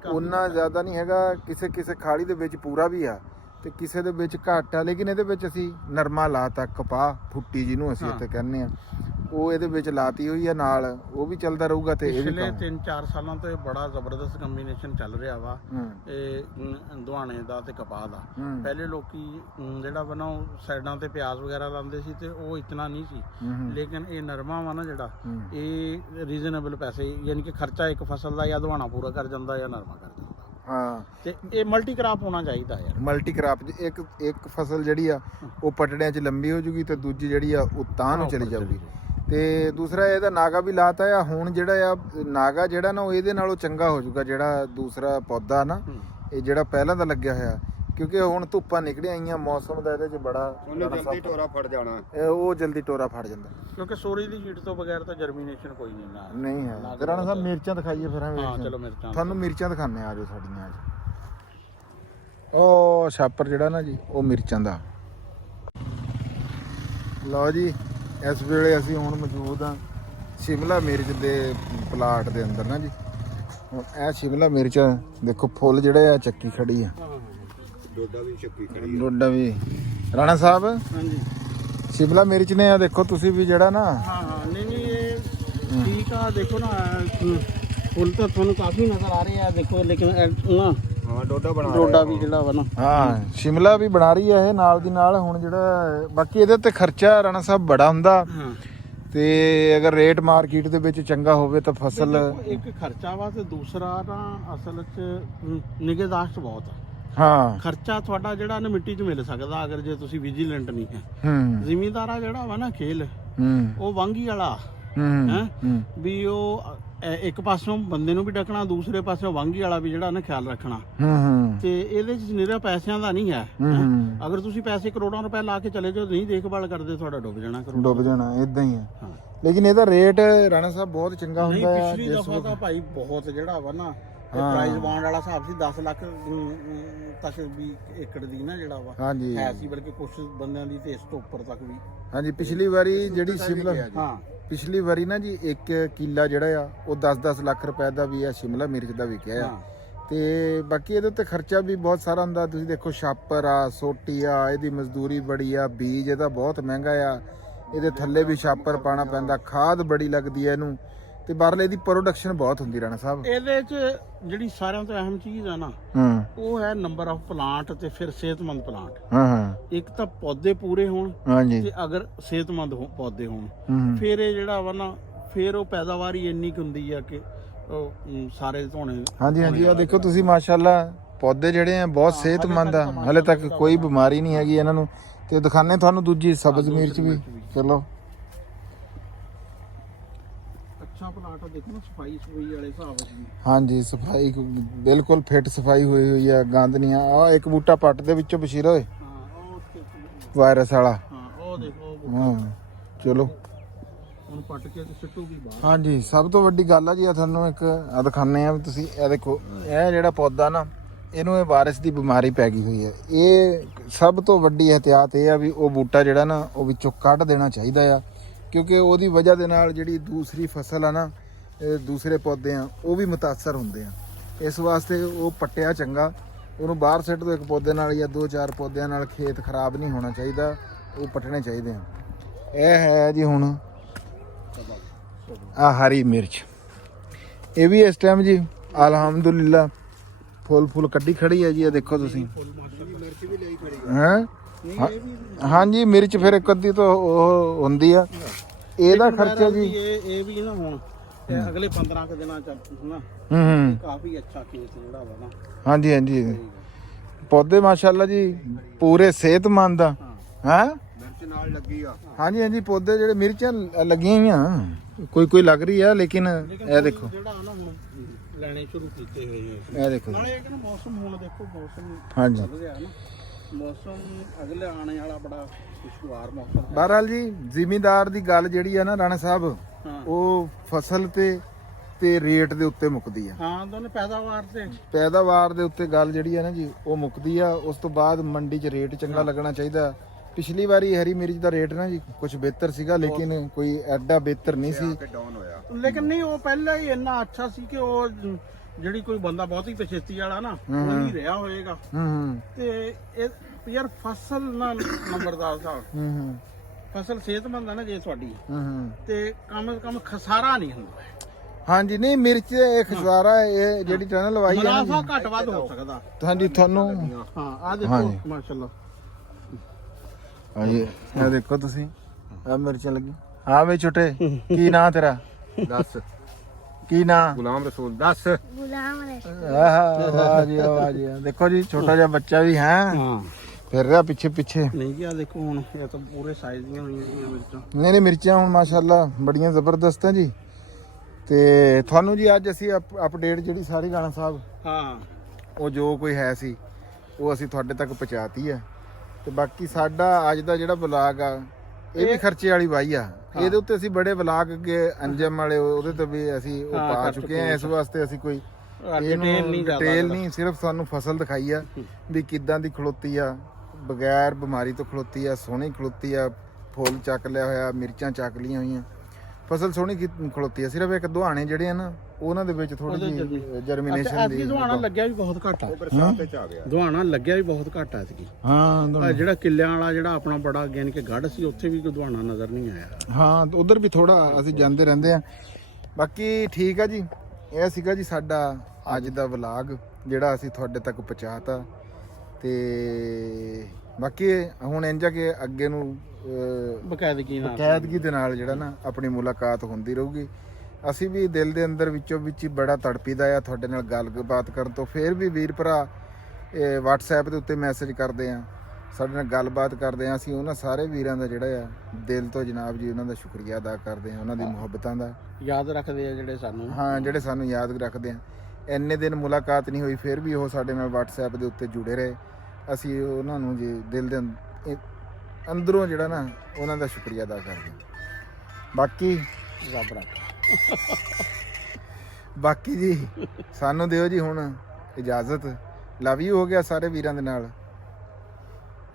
ਉਹਨਾਂ ਜ਼ਿਆਦਾ ਨਹੀਂ ਹੈਗਾ। ਕਿਸੇ ਕਿਸੇ ਖਾਲੀ ਦੇ ਵਿੱਚ ਪੂਰਾ ਵੀ ਆ ਤੇ ਕਿਸੇ ਦੇ ਵਿੱਚ ਘੱਟ ਆ। ਲੇਕਿਨ ਇਹਦੇ ਵਿੱਚ ਅਸੀਂ ਨਰਮਾ ਲਾਤਾ, ਕਪਾਹ ਫੁੱਟੀ ਜਿਹਨੂੰ ਅਸੀਂ ਇੱਥੇ ਕਹਿੰਦੇ ਆ, ਉਹ ਇਹਦੇ ਵਿੱਚ ਲਾਤੀ ਹੋਈ ਆ ਨਾਲ, ਉਹ ਵੀ ਚੱਲਦਾ ਰਹੂਗਾ। ਤੇ ਇਹ ਵੀ ਪਿਛਲੇ 3-4 ਸਾਲਾਂ ਤੋਂ ਇਹ ਬੜਾ ਜ਼ਬਰਦਸਤ ਕੰਬੀਨੇਸ਼ਨ ਚੱਲ ਰਿਹਾ ਵਾ ਇਹ ਦੁਆਣੇ ਦਾ ਤੇ ਕਪਾਹ ਦਾ। ਪਹਿਲੇ ਲੋਕੀ ਜਿਹੜਾ ਵਾ ਨਾ ਉਹ ਸਾਈਡਾਂ ਤੇ ਪਿਆਜ਼ ਵਗੈਰਾ ਲਾਉਂਦੇ ਸੀ ਤੇ ਉਹ ਇਤਨਾ ਨਹੀਂ ਸੀ, ਲੇਕਿਨ ਇਹ ਨਰਮਾ ਵਾ ਨਾ ਜਿਹੜਾ ਇਹ ਰੀਜ਼ਨੇਬਲ ਪੈਸੇ, ਯਾਨੀ ਕਿ ਖਰਚਾ ਇੱਕ ਫਸਲ ਦਾ ਜਾਂ ਦੁਆਣਾ ਪੂਰਾ ਕਰ ਜਾਂਦਾ ਜਾਂ ਨਰਮਾ ਕਰ ਜਾਂਦਾ। ਹਾਂ, ਤੇ ਇਹ ਮਲਟੀ ਕ੍ਰਾਪ ਹੋਣਾ ਚਾਹੀਦਾ ਯਾਰ। ਮਲਟੀ ਕ੍ਰਾਪ ਇੱਕ ਫਸਲ ਜਿਹੜੀ ਆ ਉਹ ਪਟੜਿਆਂ 'ਚ ਲੰਬੀ ਹੋ ਜੂਗੀ ਤੇ ਦੂਜੀ ਜਿਹੜੀ ਆ ਉਹ ਤਾਂ ਨੂੰ ਚਲੀ ਜਾਊਗੀ। ਤੇ ਦੂਸਰਾ ਇਹਦਾ ਨਾਗਾ ਵੀ ਲਾਤਾ ਆ ਹੁਣ। ਜਿਹੜਾ ਆ ਨਾਗਾ ਜਿਹੜਾ ਨਾ ਉਹ ਇਹਦੇ ਨਾਲੋਂ ਚੰਗਾ ਹੋ ਜਾਊਗਾ ਜਿਹੜਾ ਦੂਸਰਾ ਪੌਦਾ ਨਾ, ਇਹ ਜਿਹੜਾ ਪਹਿਲਾਂ ਦਾ ਲੱਗਿਆ ਹੋਇਆ, ਕਿਉਂਕਿ ਹੁਣ ਧੁੱਪਾਂ ਨਿਕਲੀਆਂ ਆਈਆਂ, ਮੌਸਮ ਦਾ ਇਹਦੇ 'ਚ ਬੜਾ ਜਲਦੀ ਟੋਰਾ ਫੜ ਜਾਣਾ, ਉਹ ਜਲਦੀ ਟੋਰਾ ਫੜ ਜਾਂਦਾ, ਕਿਉਂਕਿ ਸੋਰੀ ਦੀ ਹੀਟ ਤੋਂ ਬਗੈਰ ਤਾਂ ਜਰਮੀਨੇਸ਼ਨ ਕੋਈ ਨਹੀਂ ਨਹੀਂ ਹੈ। ਰਾਣਾ ਸਾਹਿਬ ਮਿਰਚਾਂ ਦਿਖਾਈਏ ਫਿਰ। ਹਾਂ ਚਲੋ ਮਿਰਚਾਂ ਤੁਹਾਨੂੰ ਮਿਰਚਾਂ ਦਿਖਾਉਂਦੇ ਆ ਜੋ ਸਾਡੀਆਂ ਅੱਜ। ਉਹ ਛਾਪਰ ਜਿਹੜਾ ਨਾ ਜੀ ਉਹ ਮਿਰਚਾਂ ਦਾ। ਲਓ ਜੀ, ਇਸ ਵੇਲੇ ਅਸੀਂ ਹੁਣ ਮੌਜੂਦ ਹਾਂ ਸ਼ਿਮਲਾ ਮਿਰਚ ਦੇ ਪਲਾਟ ਦੇ ਅੰਦਰ ਨਾ ਜੀ। ਹੁਣ ਇਹ ਸ਼ਿਮਲਾ ਮਿਰਚ ਦੇਖੋ, ਫੁੱਲ ਜਿਹੜੇ ਆ ਚੱਕੀ ਖੜੀ ਆ, ਡੋਡਾ ਵੀ ਚੱਕੀ ਖੜੀ ਡੋਡਾ ਵੀ। ਰਾਣਾ ਸਾਹਿਬ ਹਾਂਜੀ, ਸ਼ਿਮਲਾ ਮਿਰਚ ਨੇ ਆ ਦੇਖੋ ਤੁਸੀਂ ਵੀ ਜਿਹੜਾ ਨਾ। ਹਾਂ ਨਹੀਂ ਇਹ ਠੀਕ ਆ। ਦੇਖੋ ਨਾ ਫੁੱਲ ਤਾਂ ਤੁਹਾਨੂੰ ਕਾਫੀ ਨਜ਼ਰ ਆ ਰਹੇ ਆ ਦੇਖੋ, ਲੇਕਿਨ ਨਾ ਹਾਂ ਡੋਡਾ ਵੀ ਜਿਹੜਾ ਵਾ ਨਾ, ਹਾਂ ਸ਼ਿਮਲਾ ਵੀ ਬਣਾ ਰਹੀ ਹੈ ਇਹ ਨਾਲ ਦੀ ਨਾਲ। ਹੁਣ ਜਿਹੜਾ ਬਾਕੀ ਇਹਦੇ ਤੇ ਖਰਚਾ ਰਾਣਾ ਸਾਹਿਬ ਬੜਾ ਹੁੰਦਾ, ਤੇ ਅਗਰ ਰੇਟ ਮਾਰਕੀਟ ਦੇ ਵਿੱਚ ਚੰਗਾ ਹੋਵੇ ਤਾਂ ਫਸਲ ਇੱਕ ਖਰਚਾ ਵਾ ਤੇ ਦੂਸਰਾ ਨਾ ਅਸਲ 'ਚ ਨਿਗਹਦਾਸ਼ਤ ਬਹੁਤ ਆ। ਹਾਂ, ਖਰਚਾ ਤੁਹਾਡਾ ਜਿਹੜਾ ਨਾ ਮਿੱਟੀ 'ਚ ਮਿਲ ਸਕਦਾ ਅਗਰ ਜੇ ਤੁਸੀਂ ਵਿਜੀਲੈਂਟ ਨਹੀਂ ਹੈ। ਜ਼ਿਮੀਂਦਾਰਾ ਜਿਹੜਾ ਵਾ ਨਾ ਖੇਲ, ਉਹ ਵਾਂਗੀ ਵਾਲਾ ਹੈ ਵੀ ਉਹ ਇੱਕ ਪਾਸੋਂ ਬੰਦੇ ਨੂੰ ਵੀ ਡਕਣਾ, ਦੂਸਰੇ ਪਾਸੋਂ ਵਾਂਗੀ ਵਾਲਾ ਵੀ ਜਿਹੜਾ ਨਾ ਖਿਆਲ ਰੱਖਣਾ। ਤੇ ਇਹਦੇ 'ਚ ਨਿਰਾ ਪੈਸਿਆਂ ਦਾ ਨਹੀਂ ਹੈ। ਅਗਰ ਤੁਸੀਂ ਪੈਸੇ ਕਰੋੜਾਂ ਰੁਪਏ ਲਾ ਕੇ ਚਲੇ ਜਾਓ, ਨਹੀਂ ਦੇਖਭਾਲ ਕਰਦੇ, ਤੁਹਾਡਾ ਡੁੱਬ ਜਾਣਾ, ਡੁੱਬ ਜਾਣਾ, ਇਦਾਂ ਹੀ ਹੈ। ਲੇਕਿਨ ਇਹਦਾ ਰੇਟ ਰਾਣਾ ਸਾਹਿਬ ਬਹੁਤ ਚੰਗਾ ਹੁੰਦਾ ਹੈ। ਪਿਛਲੀ ਦਫਾ ਤਾਂ ਭਾਈ ਬਹੁਤ ਜਿਹੜਾ ਵਾ ਨਾ ਪ੍ਰਾਈਸ ਬਾਉਂਡ ਵਾਲਾ ਹਿਸਾਬ ਸੀ, 10 ਲੱਖ ਤੱਕ ਵੀ ਏਕੜ ਦੀ ਨਾ ਜਿਹੜਾ ਵਾ ਹਾਂਜੀ ਹੈ ਸੀ, ਬਲਕਿ ਕੁਝ ਬੰਦਿਆਂ ਦੀ ਤੇ ਇਸ ਤੋਂ ਉੱਪਰ ਤੱਕ ਵੀ। ਹਾਂਜੀ, ਪਿਛਲੀ ਵਾਰੀ ਜਿਹੜੀ ਸ਼ਿਮਲਾ, ਹਾਂ ਪਿਛਲੀ ਵਾਰੀ ਨਾ ਜੀ 1 ਕਿੱਲਾ ਜਿਹੜਾ ਆ ਉਹ 10-10 ਲੱਖ ਰੁਪਏ ਦਾ ਵੀ ਆ ਸ਼ਿਮਲਾ ਮਿਰਚ ਦਾ ਵਿਕਿਆ ਆ। ਤੇ ਬਾਕੀ ਇਹਦੇ ਉੱਤੇ ਖਰਚਾ ਵੀ ਬਹੁਤ ਸਾਰਾ ਹੁੰਦਾ। ਤੁਸੀਂ ਦੇਖੋ ਛਾਪਰ ਆ, ਸੋਟੀ ਆ, ਇਹਦੀ ਮਜ਼ਦੂਰੀ ਬੜੀ ਆ, ਬੀਜ ਇਹਦਾ ਬਹੁਤ ਮਹਿੰਗਾ ਆ, ਇਹਦੇ ਥੱਲੇ ਵੀ ਛਾਪਰ ਪਾਣਾ ਪੈਂਦਾ, ਖਾਦ ਬੜੀ ਲੱਗਦੀ ਹੈ ਇਹਨੂੰ, ਤੇ ਬਾਹਰਲੇ ਇਹਦੀ ਪ੍ਰੋਡਕਸ਼ਨ ਬਹੁਤ ਹੁੰਦੀ ਰਾਣਾ ਸਾਹਿਬ। ਇਹਦੇ 'ਚ ਜਿਹੜੀ ਸਾਰਿਆਂ ਤੋਂ ਅਹਿਮ ਚੀਜ਼ ਆ ਨਾ ਉਹ ਹੈ ਨੰਬਰ ਆਫ ਪਲਾਂਟ ਤੇ ਫਿਰ ਸਿਹਤਮੰਦ ਪਲਾਂਟ। ਇੱਕ ਤਾਂ ਪੌਦੇ ਪੂਰੇ ਹੋਣ ਤੇ ਅਗਰ ਸਿਹਤਮੰਦ ਪੌਦੇ ਹੋਣ, ਫਿਰ ਇਹ ਜਿਹੜਾ ਵਾ ਨਾ ਫਿਰ ਉਹ ਪੈਦਾਵਾਰ ਹੀ ਇੰਨੀ ਕੁ ਹੁੰਦੀ ਆ ਕਿ ਉਹ ਸਾਰੇ ਧੋਣੇ। ਹਾਂਜੀ ਆ ਦੇਖੋ ਤੁਸੀਂ ਮਾਸ਼ਾਅੱਲਾ ਪੌਦੇ ਜਿਹੜੇ ਆ ਬਹੁਤ ਸਿਹਤਮੰਦ ਆ, ਹਲੇ ਤੱਕ ਕੋਈ ਬਿਮਾਰੀ ਨਹੀਂ ਹੈਗੀ ਇਹਨਾਂ ਨੂੰ। ਤੇ ਦਿਖਾਣੇ ਤੁਹਾਨੂੰ ਦੂਜੀ ਸਬਜ਼ ਮਿਰਚ ਵੀ। ਚਲੋ ਅੱਛਾ ਪਲਾਟ ਦੇਖੋ ਨਾ, ਸਫਾਈ ਵਾਲੇ ਹਿਸਾਬ ਨਾਲ। ਹਾਂਜੀ, ਸਫਾਈ ਬਿਲਕੁਲ ਫਿੱਟ ਸਫਾਈ ਹੋਈ ਆ, ਗੰਦ ਨਹੀਂ ਆ। ਇੱਕ ਬੂਟਾ ਪੱਟ ਦੇ ਵਿੱਚੋਂ ਬਸ਼ੀਰ ਹੋਏ ਵਾਇਰਸ ਵਾਲਾ। ਉਹ ਦੇਖੋ। ਚਲੋ ਹੁਣ ਪੱਟ ਕੇ ਸਿੱਟੂਗੀ ਬਾਹਰ। ਹਾਂਜੀ, ਸਭ ਤੋਂ ਵੱਡੀ ਗੱਲ ਆ ਜੀ, ਆ ਤੁਹਾਨੂੰ ਇੱਕ ਆ ਦਿਖਾਣੇ ਆ ਵੀ ਤੁਸੀਂ ਇਹ ਦੇਖੋ, ਇਹ ਜਿਹੜਾ ਪੌਦਾ ਨਾ ਇਹਨੂੰ ਇਹ ਵਾਇਰਸ ਦੀ ਬਿਮਾਰੀ ਪੈ ਗਈ ਹੋਈ ਹੈ। ਇਹ ਸਭ ਤੋਂ ਵੱਡੀ ਇਹਤਿਆਤ ਇਹ ਆ ਵੀ ਉਹ ਬੂਟਾ ਜਿਹੜਾ ਨਾ ਉਹ ਵਿੱਚੋਂ ਕੱਢ ਦੇਣਾ ਚਾਹੀਦਾ ਆ, ਕਿਉਂਕਿ ਉਹਦੀ ਵਜ੍ਹਾ ਦੇ ਨਾਲ ਜਿਹੜੀ ਦੂਸਰੀ ਫਸਲ ਆ ਨਾ, ਦੂਸਰੇ ਪੌਦੇ ਆ, ਉਹ ਵੀ ਮੁਤਾਸਰ ਹੁੰਦੇ ਆ। ਇਸ ਵਾਸਤੇ ਉਹ ਪੱਟਿਆ ਚੰਗਾ, ਉਹਨੂੰ ਬਾਹਰ ਸਿੱਟ ਦੋ ਇੱਕ ਪੌਦੇ ਨਾਲ ਜਾਂ 2-4 ਪੌਦਿਆਂ ਨਾਲ। ਖੇਤ ਖਰਾਬ ਨਹੀਂ ਹੋਣਾ ਚਾਹੀਦਾ, ਉਹ ਪੱਟਣੇ ਚਾਹੀਦੇ ਆ। ਇਹ ਹੈ ਜੀ ਹੁਣ ਆ ਹਰੀ ਮਿਰਚ, ਇਹ ਵੀ ਇਸ ਟਾਈਮ ਜੀ ਅਲਹਮਦੁਲਿਲਾ ਫੁੱਲ ਕੱਢੀ ਖੜੀ ਹੈ ਜੀ। ਇਹ ਦੇਖੋ ਤੁਸੀਂ ਹਾਂਜੀ, ਮਿਰਚ ਫਿਰ ਇੱਕ ਅੱਧੀ ਤੋਂ ਉਹ ਹੁੰਦੀ ਆ। ਇਹਦਾ ਖਰਚਾ ਜੀ ਇਹ ਵੀ ਨਾ ਹੁਣ ਅਗਲੇ 15 ਕੁ ਦਿਨਾਂ ਚ ਨਾ ਕਾਫੀ ਅੱਛਾ ਖੇਤ ਜਿਹੜਾ ਵਾ ਨਾ। ਹਾਂਜੀ ਪੌਦੇ ਮਾਸ਼ਾਅੱਲਾ ਜੀ ਪੂਰੇ ਸਿਹਤਮੰਦ ਆ। ਮਿਰਚ ਨਾਲ ਲੱਗੀ ਆ। ਹਾਂਜੀ ਪੌਦੇ ਜਿਹੜੇ ਮਿਰਚਾਂ ਲੱਗੀਆਂ ਹੋਈਆਂ, ਕੋਈ ਲੱਗ ਰਹੀ ਆ, ਲੇਕਿਨ ਇਹ ਦੇਖੋ ਜਿਹੜਾ ਨਾ ਹੁਣ ਲੈਣੇ ਸ਼ੁਰੂ ਕੀਤੇ ਹੋਏ ਆ। ਇਹ ਦੇਖੋ ਨਾਲੇ ਇਹ ਮੌਸਮ ਹੁਣ ਦੇਖੋ, ਮੌਸਮ ਹਾਂਜੀ ਚੱਲ ਰਿਹਾ ਨਾ, ਮੌਸਮ ਅਗਲੇ ਆਉਣੇ ਵਾਲਾ ਬੜਾ ਖੁਸ਼ਗਵਾਰ ਮੌਸਮ। ਬਹਰਹਾਲ ਜੀ ਜ਼ਿਮੀਂਦਾਰ ਦੀ ਗੱਲ ਜਿਹੜੀ ਆ ਨਾ ਰਾਣਾ ਸਾਹਿਬ, ਉਹ ਫਸਲ ਤੇ ਰੇਟ ਦੇ ਉੱਤੇ ਮੁੱਕਦੀ ਆ। ਹਾਂ, ਦੋਨੇ ਪੈਦਾਵਾਰ ਦੇ ਉੱਤੇ ਗੱਲ ਜਿਹੜੀ ਆ ਨਾ ਜੀ ਉਹ ਮੁੱਕਦੀ ਆ। ਉਸ ਤੋਂ ਬਾਅਦ ਮੰਡੀ 'ਚ ਰੇਟ ਚੰਗਾ ਲੱਗਣਾ ਚਾਹੀਦਾ, ਪਿਛਲੀ ਵਾਰੀ ਹਰੀ ਮਿਰਚ ਦਾ ਰੇਟ ਨਾ ਜੀ ਕੁਝ ਬਿਹਤਰ ਸੀਗਾ, ਲੇਕਿਨ ਕੋਈ ਐਡਾ ਬਿਹਤਰ ਨਹੀਂ ਸੀ। ਡਾਊਨ ਹੋਇਆ ਲੇਕਿਨ ਨਹੀਂ ਉਹ ਪਹਿਲਾਂ ਹੀ ਇੰਨਾ ਅੱਛਾ ਸੀ ਕਿ ਉਹ ਜਿਹੜੀ ਕੋਈ ਬੰਦਾ ਬਹੁਤੀ ਪਛੇਤੀ ਵਾਲਾ ਨਾ ਉਹ ਨਹੀਂ ਰਿਹਾ ਹੋਏਗਾ। ਤੇ ਇਹ ਯਾਰ ਫਸਲ ਨਾਲ ਨੰਬਰਦਾਰ ਸਾਹਿਬ, ਫਸਲ ਸਿਹਤਮੰਦ ਆ ਨਾ ਜੇ ਤੁਹਾਡੀ, ਤੇ ਕਮ ਖਸਾਰਾ ਨਹੀਂ ਹੁੰਦਾ। ਹਾਂਜੀ, ਨਹੀਂ ਮਿਰਚ ਇਹ ਖਸਾਰਾ ਇਹ ਜਿਹੜੀ ਟਨਲ ਲਵਾਈ ਹੈ ਨਾ ਮੁਨਾਫਾ ਘੱਟ ਵੱਧ ਹੋ ਸਕਦਾ। ਹਾਂਜੀ ਤੁਹਾਨੂੰ ਹਾਂ ਆ ਦੇਖੋ ਮਾਸ਼ਾਅੱਲਾ। ਹਾਂਜੀ ਇਹ ਦੇਖੋ ਤੁਸੀਂ ਆ ਮਿਰਚਾਂ ਲੱਗੀ। ਹਾਂ ਵੇ ਛੋਟੇ ਕੀ ਨਾਂ ਤੇਰਾ? ਦੱਸ ਕੀ ਨਾਂ? ਗੁਲਾਮ ਰਸੂਲ। ਦੱਸ ਆਹ ਵਾਹ ਜੀ ਵਾਹ ਜੀ, ਦੇਖੋ ਜੀ ਛੋਟਾ ਜਿਹਾ ਬੱਚਾ ਵੀ ਹੈ ਹਾਂ ਫਿਰ ਰਿਹਾ ਪਿੱਛੇ ਪਿੱਛੇ। ਨਹੀਂ ਜੀ ਆ ਦੇਖੋ ਹੁਣ ਇਹ ਤਾਂ ਪੂਰੇ ਸਾਈਜ਼ ਦੀਆਂ ਹੋਈਆਂ ਮਿਰਚਾਂ। ਨਹੀਂ ਮਿਰਚਾਂ ਹੁਣ ਮਾਸ਼ਾਅੱਲਾ ਬੜੀਆਂ ਜ਼ਬਰਦਸਤ ਹੈ ਜੀ। ਤੇ ਤੁਹਾਨੂੰ ਜੀ ਅੱਜ ਅਸੀਂ ਅਪਡੇਟ ਜਿਹੜੀ ਸਾਰੀ ਰਾਣਾ ਸਾਹਿਬ ਹਾਂ ਉਹ ਜੋ ਕੋਈ ਹੈ ਸੀ ਉਹ ਅਸੀਂ ਤੁਹਾਡੇ ਤੱਕ ਪਹੁੰਚਾਤੀ ਹੈ। ਤੇ ਬਾਕੀ ਸਾਡਾ ਅੱਜ ਦਾ ਜਿਹੜਾ ਵਲਾਗ ਆ ਇਹ ਵੀ ਖਰਚੇ ਵਾਲੀ ਵਾਈ ਆ। ਇਹਦੇ ਉੱਤੇ ਅਸੀਂ ਬੜੇ ਵਲਾਗ ਅੱਗੇ ਅੰਜਮ ਵਾਲੇ ਉਹਦੇ ਤੇ ਵੀ ਅਸੀਂ ਉਹ ਪਾ ਚੁੱਕੇ ਆ। ਇਸ ਵਾਸਤੇ ਅਸੀਂ ਕੋਈ ਡਿਟੇਲ ਨਹੀਂ, ਸਿਰਫ ਸਾਨੂੰ ਫਸਲ ਦਿਖਾਈ ਆ ਵੀ ਕਿੱਦਾਂ ਦੀ ਖਲੋਤੀ ਆ, ਬਗੈਰ ਬਿਮਾਰੀ ਤੋਂ ਖਲੋਤੀ ਆ, ਸੋਹਣੀ ਖਲੋਤੀ ਆ, ਫੁੱਲ ਚੱਕ ਲਿਆ ਹੋਇਆ, ਮਿਰਚਾਂ ਚੱਕ ਲੀਆਂ ਹੋਈਆਂ, ਫਸਲ ਸੋਹਣੀ ਖਲੋਤੀ ਆ। ਸਿਰਫ ਇੱਕ ਦੁਹਾਣੇ ਜਿਹੜੇ ਆ ਨਾ ਉਹਨਾਂ ਦੇ ਵਿੱਚ ਥੋੜੀ ਜਿਹੀ ਜਰਮੀਨੇਸ਼ਨ ਦੀ। ਦੁਹਾਣਾ ਲੱਗਿਆ ਵੀ ਬਹੁਤ ਘੱਟ ਆ। ਬਰਸਾਤ ਤੇ ਆ ਗਿਆ ਦੁਹਾਣਾ ਲੱਗਿਆ ਵੀ ਬਹੁਤ ਘੱਟ ਆ ਇਤਕੀ। ਹਾਂ ਜਿਹੜਾ ਕਿੱਲਿਆਂ ਵਾਲਾ ਜਿਹੜਾ ਆਪਣਾ ਬੜਾ ਗਿਣ ਕੇ ਗੜ ਸੀ ਉੱਥੇ ਵੀ ਕੋਈ ਦੁਹਾਣਾ ਨਜ਼ਰ ਨਹੀਂ ਆਇਆ। ਹਾਂ ਉਧਰ ਵੀ ਥੋੜਾ ਅਸੀਂ ਜਾਂਦੇ ਰਹਿੰਦੇ ਆ। ਬਾਕੀ ਠੀਕ ਆ ਜੀ, ਇਹ ਸੀਗਾ ਜੀ ਸਾਡਾ ਅੱਜ ਦਾ ਵਲਾਗ ਜਿਹੜਾ ਅਸੀਂ ਤੁਹਾਡੇ ਤੱਕ ਪਹੁੰਚਾਤਾ। ਤੇ ਬਾਕੀ ਹੁਣ ਇੰਜ ਆ ਕਿ ਅੱਗੇ ਨੂੰ ਬਕਾਇਦਗੀ ਦੇ ਨਾਲ ਜਿਹੜਾ ਨਾ ਆਪਣੀ ਮੁਲਾਕਾਤ ਹੁੰਦੀ ਰਹੂਗੀ। ਅਸੀਂ ਵੀ ਦਿਲ ਦੇ ਅੰਦਰ ਵਿੱਚੋਂ ਵਿੱਚ ਹੀ ਬੜਾ ਤੜਪੀਦਾ ਆ ਤੁਹਾਡੇ ਨਾਲ ਗੱਲਬਾਤ ਕਰਨ ਤੋਂ। ਫਿਰ ਵੀ ਵੀਰ ਭਰਾ WhatsApp ਦੇ ਉੱਤੇ ਮੈਸੇਜ ਕਰਦੇ ਆ, ਸਾਡੇ ਨਾਲ ਗੱਲਬਾਤ ਕਰਦੇ ਆ। ਅਸੀਂ ਉਹਨਾਂ ਸਾਰੇ ਵੀਰਾਂ ਦਾ ਜਿਹੜਾ ਆ ਦਿਲ ਤੋਂ ਜਨਾਬ ਜੀ ਉਹਨਾਂ ਦਾ ਸ਼ੁਕਰੀਆ ਅਦਾ ਕਰਦੇ ਆ, ਉਹਨਾਂ ਦੀ ਮੁਹੱਬਤਾਂ ਦਾ ਯਾਦ ਰੱਖਦੇ ਆ ਜਿਹੜੇ ਸਾਨੂੰ। ਹਾਂ ਜਿਹੜੇ ਸਾਨੂੰ ਯਾਦ ਰੱਖਦੇ ਆ। ਇੰਨੇ ਦਿਨ ਮੁਲਾਕਾਤ ਨਹੀਂ ਹੋਈ ਫਿਰ ਵੀ ਉਹ ਸਾਡੇ ਨਾਲ WhatsApp ਦੇ ਉੱਤੇ ਜੁੜੇ ਰਹੇ। ਅਸੀਂ ਉਹਨਾਂ ਨੂੰ ਜੀ ਦਿਲ ਦੇ ਅੰਦਰੋਂ ਜਿਹੜਾ ਨਾ ਉਹਨਾਂ ਦਾ ਸ਼ੁਕਰੀਆ ਅਦਾ ਕਰਦੇ ਹਾਂ। ਬਾਕੀ ਰੱਬ ਰੱਖ। ਬਾਕੀ ਜੀ ਸਾਨੂੰ ਦਿਓ ਜੀ ਹੁਣ ਇਜਾਜ਼ਤ। ਲਵ ਯੂ ਹੋ ਗਿਆ ਸਾਰੇ ਵੀਰਾਂ ਦੇ ਨਾਲ।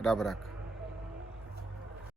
ਰੱਬ ਰੱਖ।